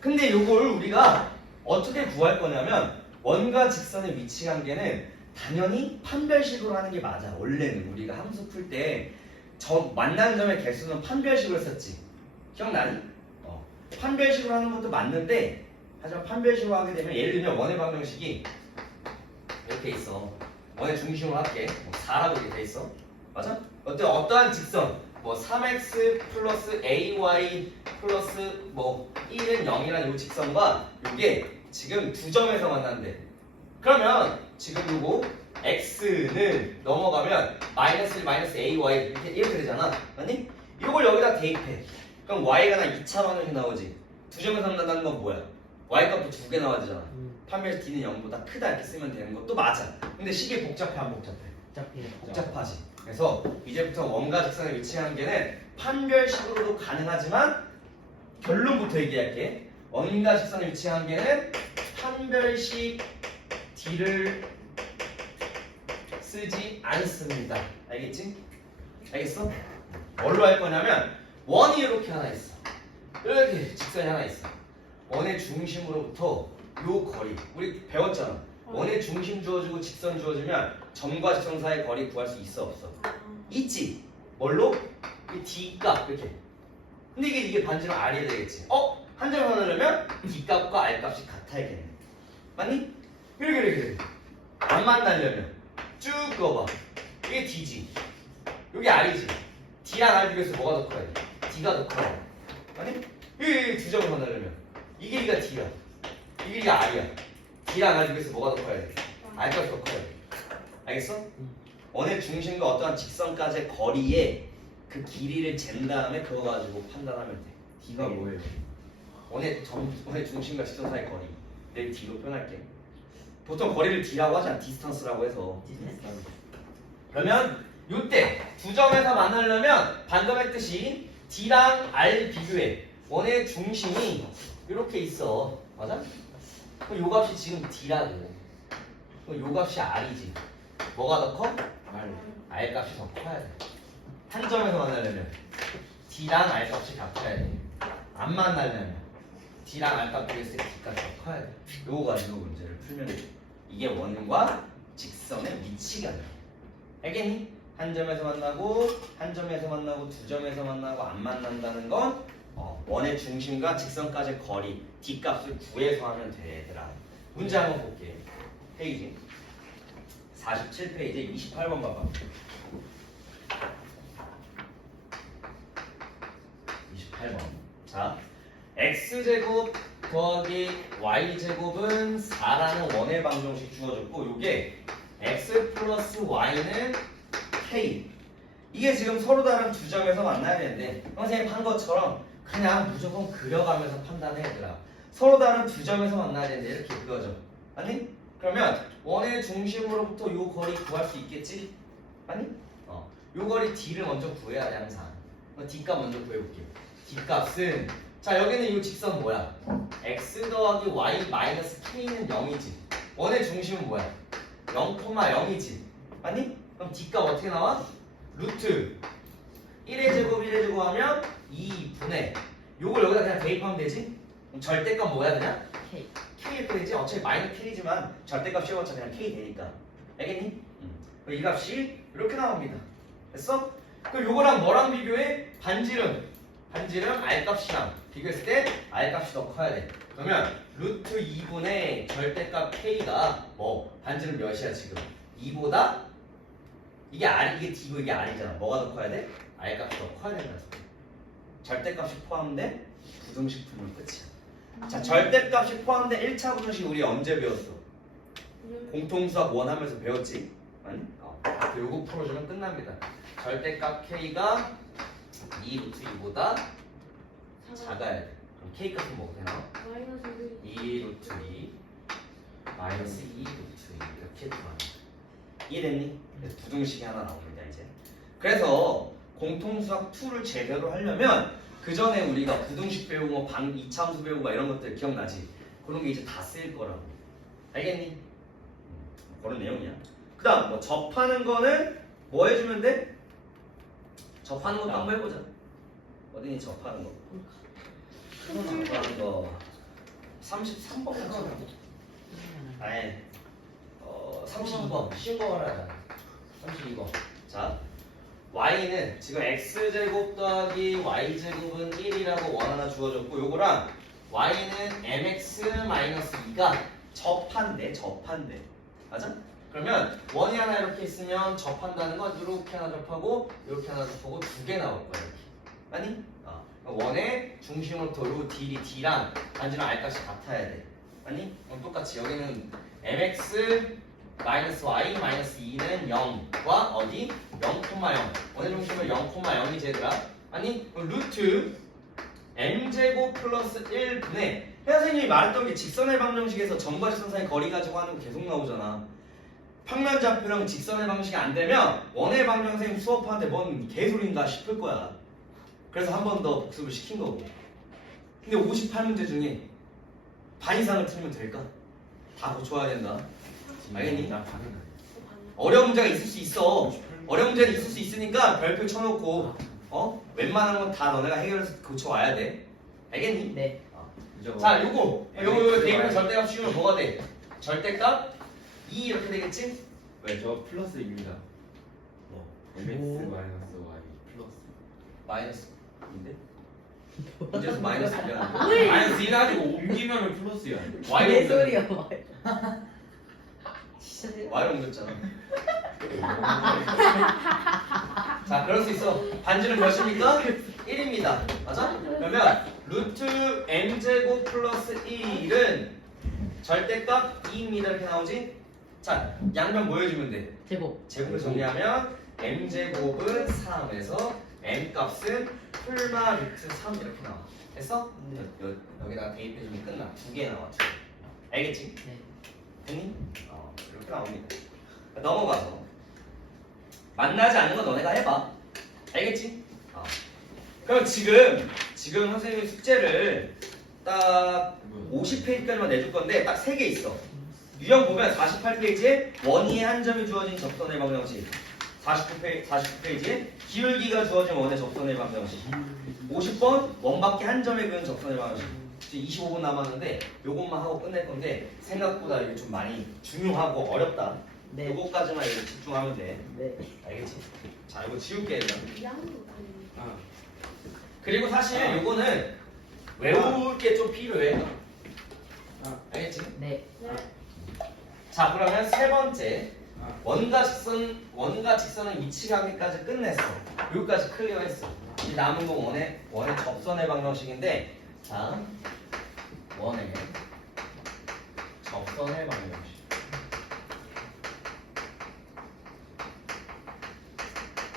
근데 이걸 우리가 어떻게 구할 거냐면 원과 직선의 위치 관계는 당연히 판별식으로 하는 게 맞아. 원래는 우리가 함수 풀 때 만나는 점의 개수는 판별식으로 썼지. 기억나니? 판별식으로 하는 것도 맞는데 하지만 판별식으로 하게 되면 예를 들면 원의 방정식이 이렇게 있어. 원의 중심으로 할게. 4라고 이렇게 돼 있어. 맞아? 어떠한 직선 3x 플러스 ay 플러스 1은 0이라는 이 직선과 이게 지금 두 점에서 만난대. 그러면 지금 요거 x는 넘어가면 마이너스 1, 마이너스 ay 이렇게 되잖아. 맞니? 이걸 여기다 대입해. 그럼 y가 나 2차 방정식 나오지. 두 점에서 만난다는 건 뭐야? y 값도 두 개 나와야 되잖아. 판별식 d는 0보다 크다 이렇게 쓰면 되는 것도 맞아. 근데 식이 복잡해 안 복잡해? 복잡하지. 그래서 이제부터 원과 직선의 위치 관계는 판별식으로도 가능하지만 결론부터 얘기할게. 원과 직선의 위치 관계는 판별식 D를 쓰지 않습니다. 알겠지? 알겠어? 뭘로 할 거냐면 원이 이렇게 하나 있어. 이렇게 직선이 하나 있어. 원의 중심으로부터 요 거리 우리 배웠잖아. 원의 중심 주어지고 직선 주어지면 점과 직선 사이의 거리 구할 수 있어 없어? 있지. 뭘로? 이 D값 이렇게. 근데 이게 반지름 R이 되겠지. 한 점을 하려면 D값과 R값이 같아야겠네. 맞니? 이렇게 안 만나려면 쭉 그어봐. 이게 D지. 여기 R이지. D랑 R 비교해서 뭐가 더 커야 돼? D가 더 커야 돼. 맞니? 이 두 점을 만나려면 이 길이가 D야. 이 길이가 R이야. D랑 R 비교해서 뭐가 더 커야 돼? R값이 더 커야 돼. 알겠어? 원의 중심과 어떠한 직선까지의 거리에 그 길이를 잰 다음에 그거 가지고 판단하면 돼. D가 뭐예요? 원의 중심과 직선 사이의 거리. 내일 D로 표현할게. 보통 거리를 D라고 하지 않아. 디스턴스라고 해서. 그러면 요때 두 점에서 만나려면 방금 했듯이 D랑 R 비교해. 원의 중심이 이렇게 있어. 맞아? 그럼 요 값이 지금 D라고. 그럼 요 값이 R이지. 뭐가 더 커? R 값이 더 커야 돼. 한 점에서 만나려면 D랑 R 값이 같아야 돼. 안 만나려면 D랑 R 값 비교했을 때 D 값이 더 커야 돼. 요거 가지고 문제를 풀면 돼. 이게 원과 직선의 위치가 돼. 알겠니? 한 점에서 만나고 한 점에서 만나고 두 점에서 만나고 안 만난다는 건 원의 중심과 직선까지의 거리 D값을 구해서 하면 돼. 얘들아. 문제 한번 볼게. 페이지 47페이지 28번 봐봐. 28번. 자, x제곱 더하기 y제곱은 4라는 원의 방정식 주어졌고 요게 x 플러스 y는 k. 이게 지금 서로 다른 두 점에서 만나야 되는데 선생님 한 것처럼 그냥 무조건 그려가면서 판단해. 얘들아. 서로 다른 두 점에서 만나야 되는데 이렇게 그어져. 아니? 그러면 원의 중심으로부터 요 거리 구할 수 있겠지? 아니? 요 거리 D를 먼저 구해야 돼 항상. D값 먼저 구해볼게요. D값은 자 여기는 이 직선 뭐야? x 더하기 y 마이너스 k는 0이지. 원의 중심은 뭐야? 0,0이지. 맞니? 그럼 D값 어떻게 나와? 루트 1의 제곱 1의 제곱 하면 2분의 요걸 여기다 그냥 대입하면 되지? 그럼 절대값 뭐야 그냥? K 이렇게 되지? 어차피 마이너스 K지만 절대값 씌워봤자 그냥 K 되니까. 알겠니? 이 값이 이렇게 나옵니다. 됐어? 그럼 요거랑 뭐랑 비교해? 반지름 R값이랑 비교했을 때 R값이 더 커야 돼. 그러면 루트 2분의 절대값 K가 뭐? 반지름 몇이야 지금? 2보다 이게 R, 이게 D고 이게 R이잖아. 뭐가 더 커야 돼? R값이 더 커야 된다. 절대값이 포함된 부등식품은 끝이야. 자, 절대값이 포함된 1차 부등식 우리 언제 배웠어? 공통수학 1 하면서 배웠지? 아니? 요거 풀어주면 끝납니다. 절대값 K가 2 루트 2보다 작아야 돼. 그럼 K값은 뭐가 되나? 2 루트 2 마이너스 2 루트 2 이렇게 들어가는 거야. 이해됐니? 부등식이 하나 나옵니다 이제. 그래서 공통수학 2를 제대로 하려면 그 전에 우리가 부등식 배우고 이차함수 배우고 막 이런 것들 기억나지? 그런 게 이제 다 쓰일 거라고. 알겠니? 그런 내용이야. 그 다음 뭐 접하는 거는 뭐 해주면 돼? 접하는 것도 한번 해보자. 어디니 접하는 거? 접하는 거 33번 해봐. 아니 32번 쉬운 거 말하자. 32번. 자 y는 지금 x제곱 더하기 y제곱은 1이라고 원 하나 주어졌고 요거랑 y는 mx-2가 접한대. 맞아? 그러면 원이 하나 이렇게 있으면 접한다는 건 이렇게 하나 접하고 이렇게 하나 접하고 두 개 나올 거야 이렇게. 아니? 원의 중심으로부터 요 D랑 반지름 R값이 같아야 돼. 아니? 그럼 똑같이 여기는 mx-y-2는 0과 어디? 0,0 원의 중심은 0,0이 제더라. 아니? 루트 m제곱 플러스 1분의 선생님이 말했던 게 직선의 방정식에서 점과 직선 사이 거리 가지고 하는 거 계속 나오잖아. 평면좌표랑 직선의 방식이 안 되면 원의 방정 선생님 수업하는데 뭔 개소리인가 싶을 거야. 그래서 한 번 더 복습을 시킨 거고. 근데 58문제 중에 반 이상을 틀면 될까? 다 고쳐야 된다. 알겠니? 나 반응. 어려운 문제가 있을 수 있어. 어려운 문제는 있을 수 있으니까 별표 쳐놓고 웬만한 건 다 너네가 해결해서 고쳐와야 돼. 알겠니? 네. 자, 요거 대입의 절대값 씌우면 뭐가 돼? 절대값 2 이렇게 되겠지? 왜 저 플러스입니다. 뭐? mx 마이너스 y 플러스. 마이너스인데? 문제에서 마이너스 되잖아. 마이너스 1 가지고 옮기면 플러스야. Y로 옮겼- 소리야. 진짜 Y로 옮겼잖아. 자, 그럴 수 있어. 반지름 몇입니까? 1입니다. 맞아? 그러면 루트 m제곱 플러스 1은 절대값 2입니다. 이렇게 나오지? 자, 양면 뭐 해주면 돼? 제곱. 제곱을 정리하면 m제곱은 3에서 m값은 풀마 루트 3 이렇게 나와. 됐어? 네. 여기다가 대입해주면 끝나. 2개 나와. 2개. 알겠지? 네. 됐니? 이렇게 나옵니다. 넘어가서 만나지 않는 거 너네가 해봐. 알겠지? 그럼 지금 선생님이 숙제를 딱 50페이지까지만 내줄 건데 딱 3개 있어. 유형 보면 48페이지에 원위의 한 점이 주어진 접선의 방정식, 49페이지에 기울기가 주어진 원의 접선의 방정식, 50번 원밖에 한 점에 그은 접선의 방정식. 이제 25분 남았는데 요것만 하고 끝낼 건데 생각보다 이게 좀 많이 중요하고 어렵다. 네. 요거까지만 이렇게 집중하면 돼. 네. 알겠지? 자, 이거 지울게 일단. 아, 그리고 사실 요거는 외울 게 좀 필요해. 알겠지? 네. 자, 그러면 세 번째 아. 원과 직선의 위치관계까지 끝냈어. 여기까지 클리어했어. 이 남은 건 원의 접선의 방정식인데, 자, 원의 접선의 방정식.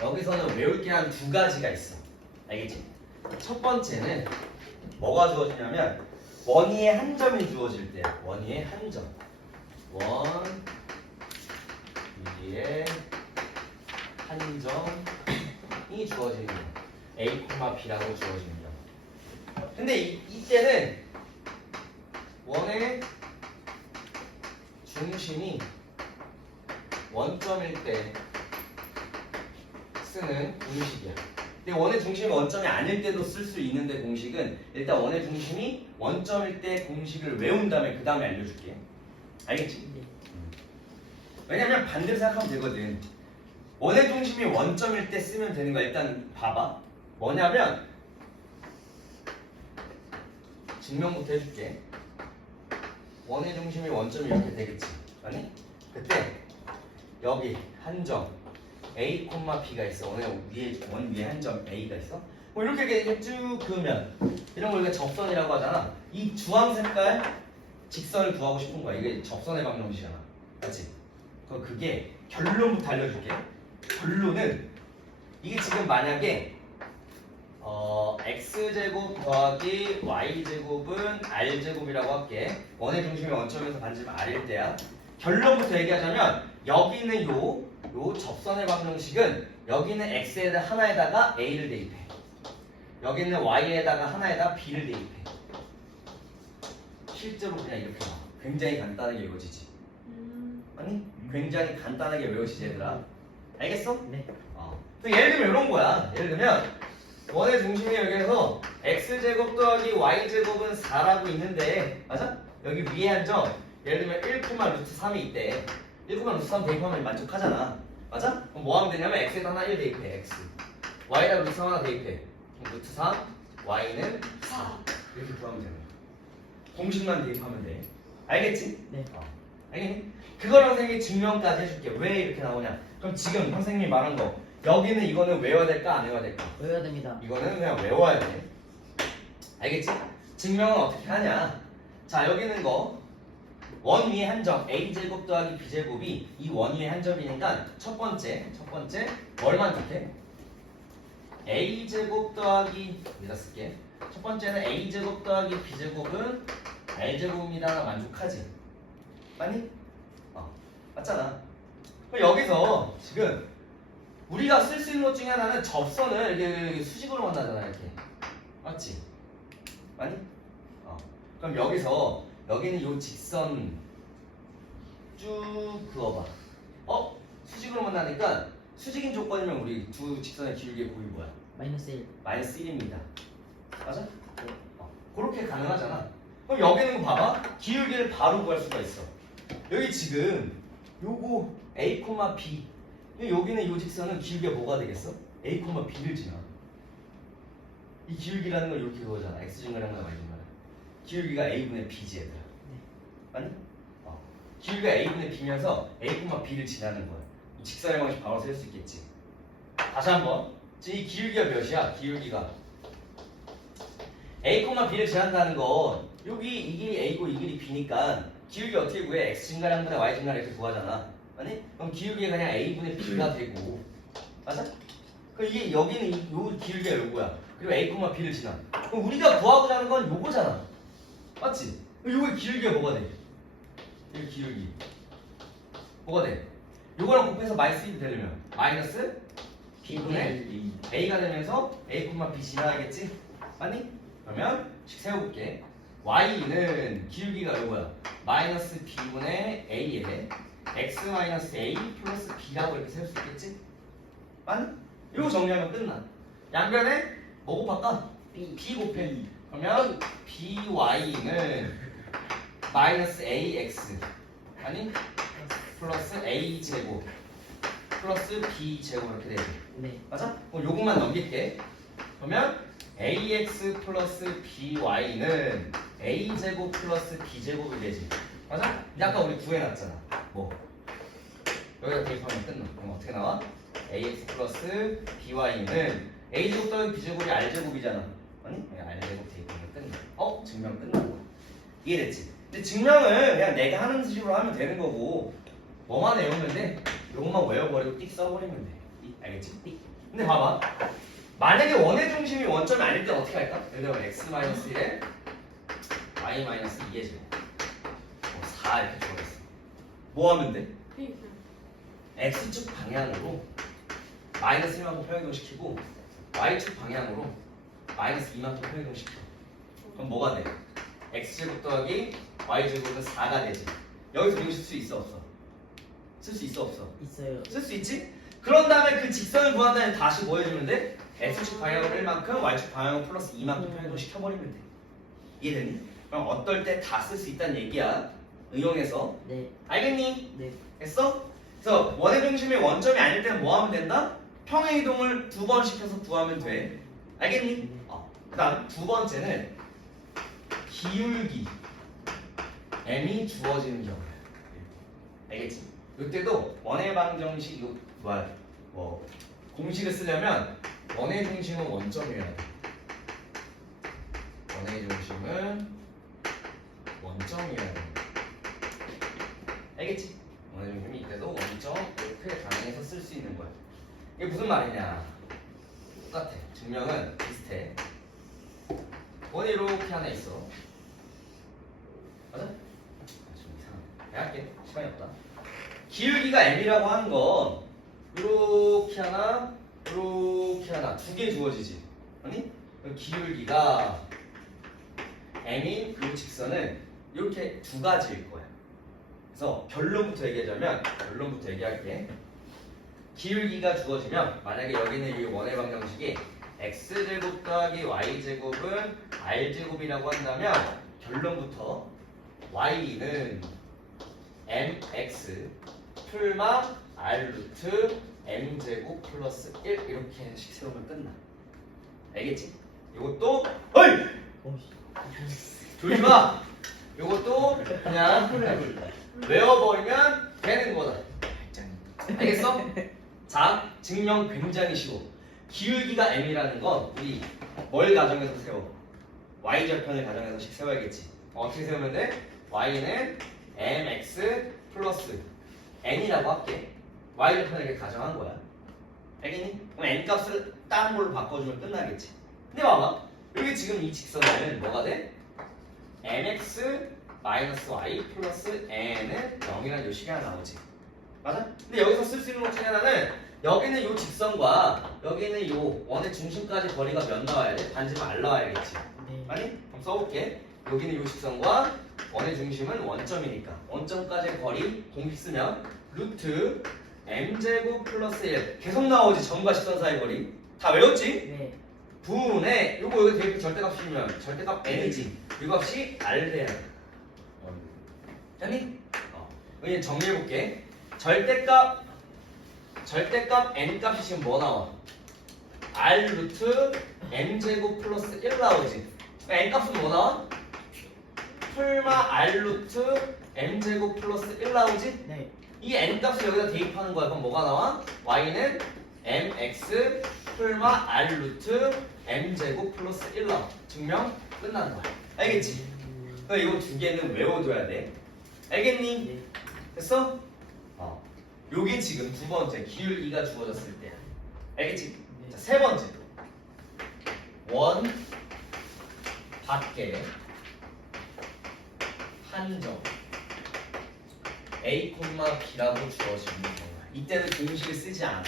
여기서는 외울 게 한 2가지가 있어. 알겠지? 첫 번째는 뭐가 주어지냐면 원위의 한 점이 주어질 때, 원위의 한 점. 원 위에 한 점이 주어지는 거. A, B라고 주어지는 거. 근데 이때는 원의 중심이 원점일 때 쓰는 공식이야. 근데 원의 중심이 원점이 아닐 때도 쓸 수 있는데 공식은 일단 원의 중심이 원점일 때 공식을 외운 다음에 그 다음에 알려줄게. 알겠지? 왜냐면 반대로 생각하면 되거든. 원의 중심이 원점일 때 쓰면 되는 거야. 일단 봐봐. 뭐냐면 증명부터 해줄게. 원의 중심이 원점이 이렇게 되겠지. 아니? 그때 여기 한 점 A, B가 있어. 원 위에 한 점 A가 있어. 뭐 이렇게 쭉 그으면 이런 걸 우리가 접선이라고 하잖아. 이 주황 색깔 직선을 구하고 싶은 거야. 이게 접선의 방정식이잖아. 맞지? 그럼 그게 결론부터 알려줄게. 결론은 이게 지금 만약에 x제곱 더하기 y제곱은 r제곱이라고 할게. 원의 중심이 원점에서 반지름 r일 때야. 결론부터 얘기하자면 여기는 요 접선의 방정식은 여기는 x에다 하나에다가 a를 대입해. 여기는 y에다가 하나에다가 b를 대입해. 실제로 그냥 이렇게 나와. 굉장히 간단하게 외워지지. 아니? 굉장히 간단하게 외워지지 얘들아. 알겠어? 네. 예를 들면 이런 거야. 예를 들면 원의 중심이 여기에서 x제곱 더하기 y제곱은 4라고 있는데 맞아? 여기 위에 한 점 예를 들면 1, 루트 3이 있대. 1, 루트 3 대입하면 만족하잖아. 맞아? 그럼 뭐 하면 되냐면 x에다 하나 1 대입해. x. y에다 루트 3 하나 대입해. 그럼 루트 3, y는 4. 이렇게 구하면 되는 거야. 공식만 대입하면 돼. 알겠지? 네. 알겠니? 그걸 선생님이 증명까지 해줄게. 왜 이렇게 나오냐? 그럼 지금 선생님이 말한 거 여기는 이거는 외워야 될까 안 외워야 될까? 외워야 됩니다. 이거는 그냥 외워야 돼. 알겠지? 증명은 어떻게 하냐? 자, 여기 있는 거 원 위에 한 점 a제곱 더하기 b제곱이 이 원 위에 한 점이니까 첫 번째 뭘 만족해? a제곱 더하기 여기다 쓸게. 첫 번째는 a제곱 더하기 b제곱은 r제곱입니다가 만족하지. 맞니? 맞잖아. 그럼 여기서 지금 우리가 쓸 수 있는 것 중에 하나는 접선을 이렇게 수직으로 만나잖아 이렇게. 맞지? 아니? 그럼 여기서 여기는 요 직선 쭉 그어봐. 수직으로 만나니까 수직인 조건이면 우리 두 직선의 기울기의 곱이 뭐야? -1 마이너스 1입니다. 맞아? 그렇게 가능하잖아. 그럼 여기는 봐봐. 기울기를 바로 구할 수가 있어. 여기 지금 요거 A, B. 여기는 요 직선은 기울기가 뭐가 되겠어? A, B를 지나. 이 기울기라는 걸 이렇게 그거잖아. X 증가량 Y 증가량. 기울기가 A분의 B지 얘들아. 맞니? 기울기가 A분의 B면서 A, B를 지나는 거야. 이 직선의 방식 바로 쓸 수 있겠지. 다시 한번. 지금 이 기울기가 몇이야? 기울기가 A, B를 지난다는 건 여기 이 길이 A고 이 길이 B니까 기울기 어떻게 구해? X 증가량분의 Y 증가량 이렇게 구하잖아. 아니? 그럼 기울기가 그냥 A분의 B가 되고 맞아? 그럼 이게 여기는 요 기울기가 요거야. 그리고 A, B를 지나. 그럼 우리가 구하고자 하는 건 요거잖아. 맞지? 그럼 요거의 기울기가 뭐가 돼? 이 기울기 뭐가 돼? 요거랑 곱해서 마이너스 1이 되려면 마이너스 B분의 A가 되면서 A, B 지나야겠지? 맞니? 그러면 식 세워볼게. Y는 기울기가 요거야. 마이너스 B분의 A에 X 마이너스 A 플러스 B라고 이렇게 세울 수 있겠지? 맞니? 요거 정리하면 끝나. 양변에 뭐 곱할까? B 곱해. 그러면 BY는 마이너스 AX 아니? 플러스 A제곱 플러스 B제곱 이렇게 되지. 네. 맞아? 그럼 요것만 넘길게. 그러면 AX 플러스 BY는 A제곱 플러스 B제곱이 되지. 맞아? 근데 아까 우리 구해놨잖아. 뭐? 여기다 대입하면 끝나. 그럼 어떻게 나와? AX 플러스 BY는 A제곱 더하기 B제곱이 R제곱이잖아. 아니? R제곱 대입하면 끝나. 증명 끝나고. 이해됐지? 근데 증명을 그냥 내가 하는 식으로 하면 되는 거고 뭐만 외우면 돼? 요것만 외워버리고 띡 써버리면 돼. 알겠지? 띡. 근데 봐봐. 만약에 원의 중심이 원점이 아닐 때 어떻게 할까? 예를 들어 x-1에 y-2의 제곱 4 이렇게 적었어. 뭐 하면 돼? x축 방향으로 마이너스 1만큼 평행이동시키고 y축 방향으로 마이너스 2만큼 평행이동시켜. 그럼 뭐가 돼? x제곱 더하기 y제곱은 4가 되지. 여기서 이거 쓸 수 있어 없어? 쓸 수 있어 없어? 있어요. 쓸 수 있지? 그런 다음에 그 직선을 구한 다음에 다시 뭐 해주면 돼? x축 방향으로 1만큼 y축 방향으로 플러스 2만큼 평행이동 시켜버리면 돼. 이해됐니? 그럼 어떨 때 다 쓸 수 있다는 얘기야. 응용해서. 네. 알겠니? 네. 됐어? 그래서 원의 중심이 원점이 아닐 때는 뭐 하면 된다? 평행이동을 2번 시켜서 구하면 돼. 알겠니? 그 다음 두 번째는 기울기 m이 주어지는 경우야. 알겠지? 이때도 원의 방정식 공식을 쓰려면 원의 중심은 원점이어야 돼. 원의 중심은 원점이어야 돼. 알겠지? 원의 중심이 이때도 원점 이렇게 가능해서 쓸 수 있는 거야. 이게 무슨 말이냐? 똑같아. 증명은 비슷해. 원이 이렇게 하나 있어. 맞아? 좀 이상하네. 내가 할게. 시간이 없다. 기울기가 m이라고 하는 건 이렇게 하나, 이렇게 하나 두 개 주어지지. 아니? 기울기가 m인 그 직선은 이렇게 두 가지일 거야. 그래서 결론부터 얘기할게. 기울기가 주어지면 만약에 여기는 이 원의 방정식이 x제곱 더하기 y제곱은 r제곱이라고 한다면 결론부터 y는 mx 풀마 r 루트 m제곱 플러스 1 이렇게 식 세우면 끝나. 알겠지? 요것도 어이! 조심하! 요것도 그냥 외워버리면 되는 거다. 알겠어? 자, 증명 굉장히 쉬워. 기울기가 m이라는 건 우리 뭘 가정해서 세워? y절편을 가정해서 식 세워야겠지. 어떻게 세우면 돼? y는 mx 플러스 n이라고 할게. y절편을 이렇게 가정한 거야. 알겠니? 그럼 n 값을 다른 걸로 바꿔주면 끝나겠지. 근데 봐봐. 여기 지금 이 직선은 뭐가 돼? mx 마이너스 y 플러스 n은 0이라는 요식이 하나 나오지. 맞아? 근데 여기서 쓸 수 있는 것 중에 하나는 여기는 요 직선과 여기는 요 원의 중심까지 거리가 몇 나와야 돼? 반지름 R 나와야겠지. 네. 아니? 그럼 써볼게. 여기는 요 직선과 원의 중심은 원점이니까 원점까지의 거리 공식 쓰면 루트 m제곱 플러스 1 계속 나오지. 점과 직선 사이 거리 다 외웠지? 네. 분의 요거 여기 대입 절대값이면 절대값 n이지. 이 값이 R 돼야 돼. 됐니? 여기 정리해볼게. 절대값 n 값이 지금 뭐 나와? R 루트 m제곱 플러스 1 나오지. n 값은 뭐 나와? 풀마 R 루트 m제곱 플러스 1 나오지? 네. 이 n 값을 여기다 대입하는 거야. 그럼 뭐가 나와? y는 mx 풀마 R 루트 m제곱 플러스 1 나와. 증명 끝나는 거야. 알겠지? 그럼 이거 두 개는 외워둬야 돼. 알겠니? 네. 됐어? 요게 지금 두 번째 기울기가 주어졌을 때야. 알겠지? 자, 세 번째 원 밖에 한정 A, B라고 주어지는 경우야. 이때는 공식을 쓰지 않아.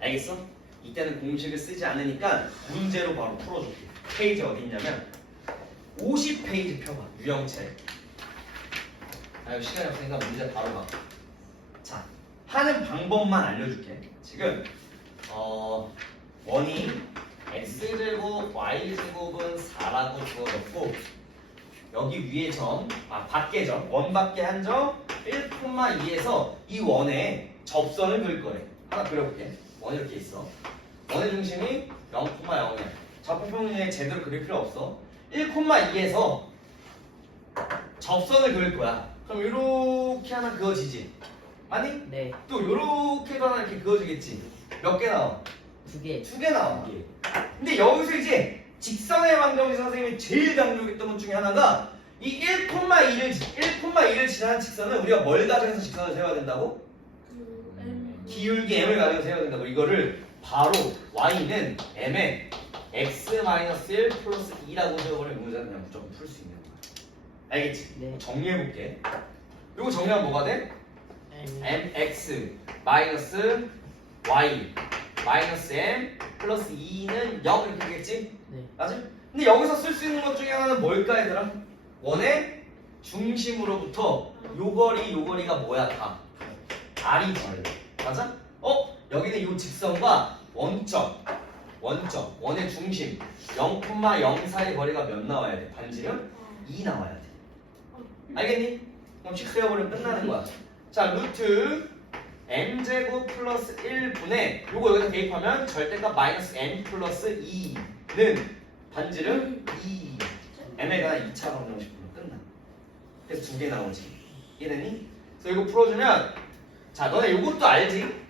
알겠어? 이때는 공식을 쓰지 않으니까 문제로 바로 풀어줄게. 페이지 어디 있냐면 50페이지 펴봐. 유형체. 이거 시간이 없으니까 문제 바로 봐. 자, 하는 방법만 알려줄게. 지금 원이 x제곱 y제곱은 4라고 주어졌고 여기 위에 점, 밖에 점, 원 밖에 한 점 1,2에서 이 원에 접선을 그릴 거래. 하나 그려볼게. 원이 이렇게 있어. 원의 중심이 0,0이야. 좌표평면에 제대로 그릴 필요 없어. 1,2에서 접선을 그릴 거야. 그럼 이렇게 하나 그어지지? 아니? 네. 또 이렇게도 하나 이렇게 그어지겠지? 몇 개 나와? 2개. 2개 나와. 근데 여기서 이제 직선의 방정식 선생님이 제일 강조했던 것 중에 하나가 이 1,2를 지나는 직선은 우리가 뭘 가정해서 직선을 세워야 된다고? 기울기 m을 가지고 세워야 된다고. 이거를 바로 y는 m의 x-1 플러스 2라고 세워버리면 문제는 그냥 무조건 풀 수 있는 거야. 알겠지? 네. 정리해볼게. 이거 정리하면 뭐가 돼? mx 마이너스 y 마이너스 m 플러스 2는 0 이렇게 되겠지? 네. 맞지? 근데 여기서 쓸 수 있는 것 중에 하나는 뭘까 얘들아? 원의 중심으로부터 요 거리가 뭐야 다? r이지. 맞아? 여기는 요 직선과 원점 원의 중심 0,04의 거리가 몇 나와야 돼? 반지름 2 나와야 돼. 알겠니? 그럼 씩 세워버리면 끝나는 거야. 자, 루트 m제곱 플러스 1분의 요거 여기다 대입하면 절대값 마이너스 m 플러스 2는 반지름 2 m에 관한 2차 방정식 풀면 끝나. 그래서 두 개 나오지. 이해되니? 그래서 이거 풀어주면 자, 너네 요것도 알지?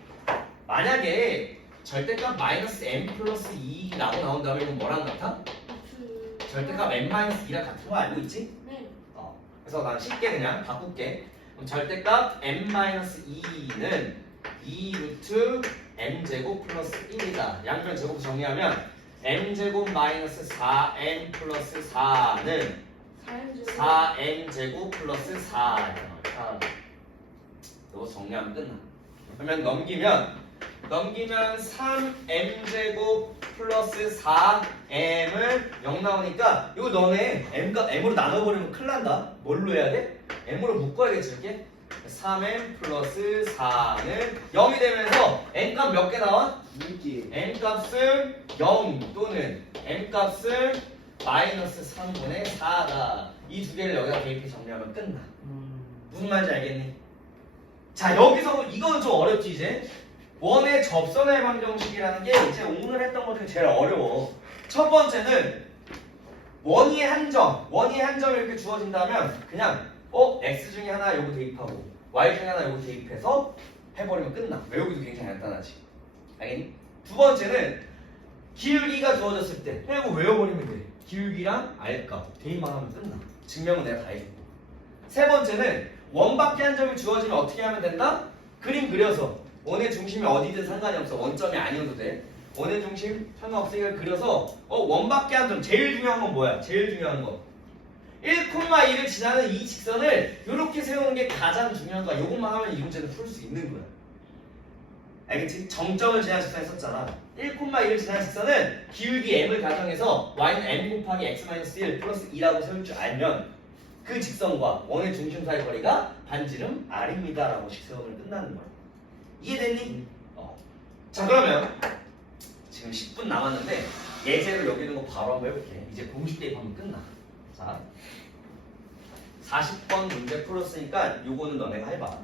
만약에 절대값 마이너스 m 플러스 2라고 나온다면 이건 뭐랑 같아? 절대값 m 마이너스 2랑 같은 거 알고 있지? 네. 그래서 난 쉽게 그냥 바꿀게. 그럼 절대값 m-2는 2 루트 m제곱 플러스 1이다. 양변 제곱 정리하면 m제곱 마이너스 4m 플러스 4는 4m제곱 플러스 4. 이거 정리하면 끝나. 그러면 넘기면 3m제곱 플러스 4m을 0 나오니까 이거 너네 m과 m으로 나눠버리면 큰일 난다. 뭘로 해야 돼? m으로 묶어야겠지 이렇게. 3m 플러스 4는 0이 되면서 n값 몇 개 나와? 2개. n값은 0 또는 n값은 마이너스 3분의 4다. 이 두 개를 여기다 대입해 정리하면 끝나. 무슨 말인지 알겠니? 자, 여기서 이거는 좀 어렵지 이제. 원의 접선의 방정식이라는 게 이제 오늘 했던 것 중에 제일 어려워. 첫 번째는 원이 한 점 이렇게 주어진다면 그냥 x 중에 하나 요거 대입하고 y 중에 하나 요거 대입해서 해버리면 끝나. 외우기도 굉장히 간단하지. 알겠니? 두 번째는 기울기가 주어졌을 때 그냥 이거 외워버리면 돼. 기울기랑 R값 대입만 하면 끝나. 증명은 내가 다 해줬고. 세 번째는 원밖에 한 점이 주어지면 어떻게 하면 된다? 그림 그려서 원의 중심이 어디든 상관이 없어. 원점이 아니어도 돼. 원의 중심 상관없으니까 그려서 원밖에 한 점. 제일 중요한 건 뭐야? 제일 중요한 거 1,1을 지나는 이 직선을 이렇게 세우는 게 가장 중요한 거야. 이것만 하면 이 문제는 풀 수 있는 거야. 알겠지? 정점을 지나는 직선 했었잖아. 1,1을 지나는 직선은 기울기 m을 가정해서 y는 m 곱하기 x-1 플러스 2라고 세울 줄 알면 그 직선과 원의 중심 사이 거리가 반지름 r입니다 라고 식 세우면 끝나는 거야. 이해됐니? 자, 그러면 지금 10분 남았는데 예제로 여기 있는 거 바로 한번 해볼게. 이제 공식 대입하면 끝나. 자, 40번 문제 풀었으니까 요거는 너네가 해봐.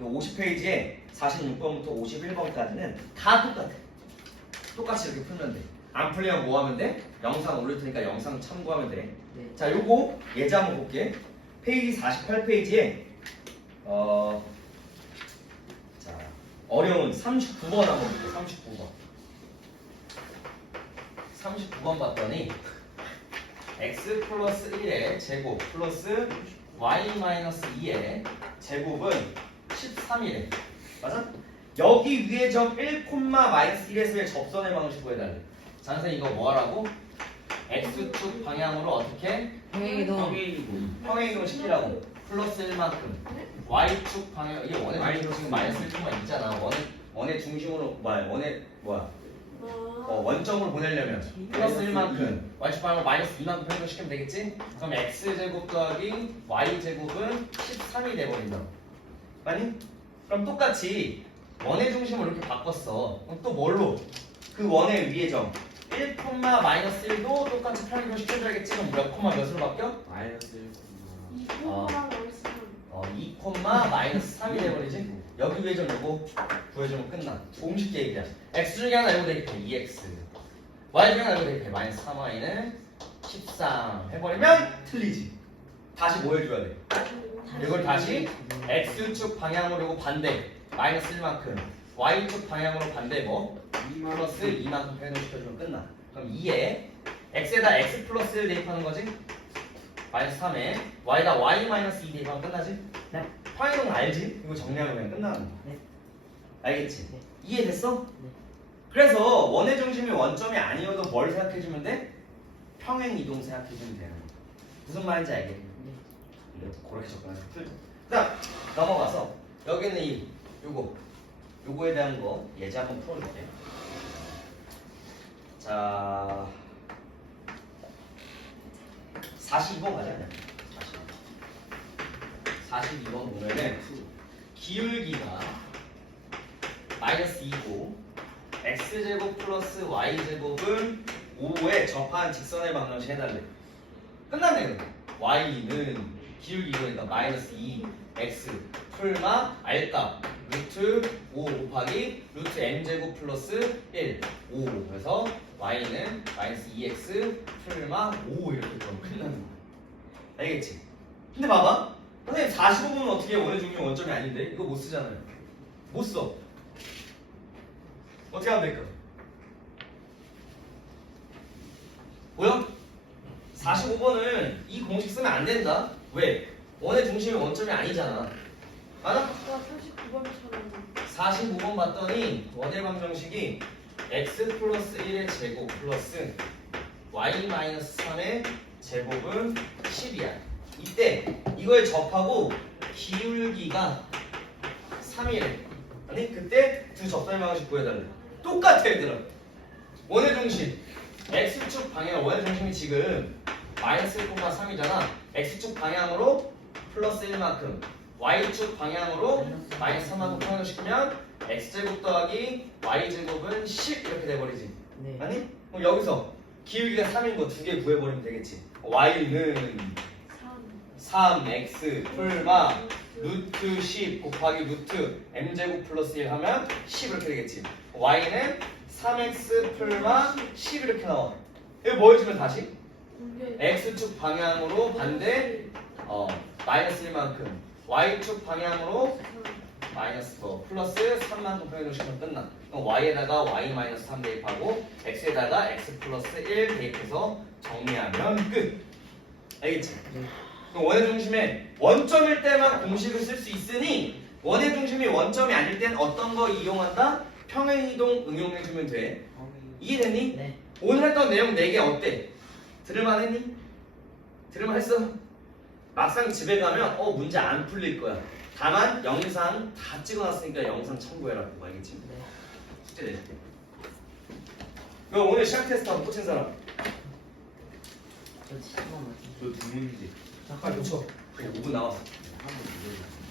50페이지에 46번부터 51번까지는 다 똑같아. 똑같이 이렇게 풀면 돼. 안 풀리면 뭐 하면 돼? 영상 올릴 테니까 영상 참고하면 돼. 네. 자, 요거 예제 한번 볼게. 페이지 48페이지에 자, 어려운 39번 한번 볼게. 39번 봤더니 x 플러스 1의 제곱 플러스 y 마이너스 2의 제곱은 13이래. 맞아? 여기 위에 점 1,-1에서의 접선의 방식 구해달래. 자, 선생님 이거 뭐 하라고? x축 방향으로 어떻게? 평행이동 시키라고. 플러스 1만큼. y축 방향, 이게 원의 중심으로 지금 마이너스 1,만 있잖아. 원의 중심으로, 원점으로 보내려면 플러스 1만큼 y축 방향으로 마이너스 2만큼 평행시키면 되겠지? 그럼 x제곱 더하기 y제곱은 13이 돼버린다. 맞니? 그럼 똑같이 원의 중심을 이렇게 바꿨어. 그럼 또 뭘로? 그 원의 위의 점 1,-1도 똑같이 평행이동 시켜줘야겠지? 그럼 몇 콤마 몇으로 바뀌어? 마이너스 2,-3이 돼버리지? 여기 위의 점 요거 구해주면 끝나. 공식 대입이야. x 중에 하나 이거 대입해 2x, y 중에 하나 이거 대입해 마이너스 3y는 13 해버리면 틀리지. 다시 뭐 해줘야 돼? 이걸 다시 x축 방향으로 요거 반대 마이너스 1만큼, y축 방향으로 반대 뭐? 플러스 2만큼 변형시켜주면 끝나. 그럼 2에 x에다 x 플러스 1 대입하는 거지? 마이너스 3에 y에다 y 마이너스 2 대입하면 끝나지? 네. 평행은 알지? 이거 정리하면 그냥 끝나는 거야. 네. 알겠지? 네. 이해됐어? 네. 그래서 원의 중심이 원점이 아니어도 뭘 생각해주면 돼? 평행 이동 생각해주면 되는 거야. 무슨 말인지 알겠니? 네. 그렇게 접근해서 풀자. 그다음 넘어가서 여기는 요거에 대한 거 예제 한번 풀어줄게. 자, 42번 가자. 42번 보면은 기울기가 마이너스 2고 x제곱 플러스 y제곱은 5에 접한 직선의 방정식 해달래. 끝났네. y는 기울기가 마이너스 2 x 풀마 r값 루트 5 곱하기 루트 m제곱 플러스 1 5. 그래서 y는 마이너스 2x 풀마 5 이렇게 그럼 끝나는 거야. 알겠지? 근데 봐봐, 선생님 45분은 어떻게 원의 중심 원점이 아닌데 이거 못 쓰잖아요. 못 써. 어떻게 하면 될까? 뭐야? 45번은 이 공식 쓰면 안 된다. 왜? 원의 중심이 원점이 아니잖아. 맞아? 45번 봤더니 원의 방정식이 x 플러스 1의 제곱 플러스 y 마이너스 3의 제곱은 10이야. 이때 이걸 접하고 기울기가 3이래. 아니 그때 두 접선의 방정식 구해달래. 똑같아 얘들아. 원의 중심 x축 방향, 원의 중심이 지금 마이너스 1,3이잖아. x축 방향으로 플러스 1만큼, y축 방향으로 마이너스 3만큼 평행시키면 x제곱 더하기 y제곱은 10 이렇게 돼버리지. 네. 아니? 그럼 여기서 기울기가 3인 거 두 개 구해버리면 되겠지. y는 3x 풀마 루트 10 곱하기 루트 m제곱 플러스 1 하면 10 이렇게 되겠지. y는 3x 풀마 10 이렇게 나와. 이거 뭐 해주면 다시? x축 방향으로 반대 마이너스 1만큼, y축 방향으로 마이너스 플러스 3만큼 평행시키면 끝나. 그럼 y에다가 y 마이너스 3 대입하고 x에다가 x 플러스 1 대입해서 정리하면 끝. 알겠지? 네. 그럼 원의 중심에 원점일 때만 공식을 쓸 수 있으니 원의 중심이 원점이 아닐 땐 어떤 거 이용한다? 평행이동 응용해주면 돼. 이해됐니? 네. 오늘 했던 내용 4개 어때? 들을만 했니? 들으면 했어. 막상 집에 가면 문제 안 풀릴 거야. 다만 영상 다 찍어놨으니까 영상 참고해라. 그거 알겠지? 네. 숙제 내줄게. 그럼 오늘 시작 테스트 한번 꽂힌 사람. 저 10만 맞죠? 저 두 문제. 빨리 쳐. 5분 나왔어. 한번 눌러주세요.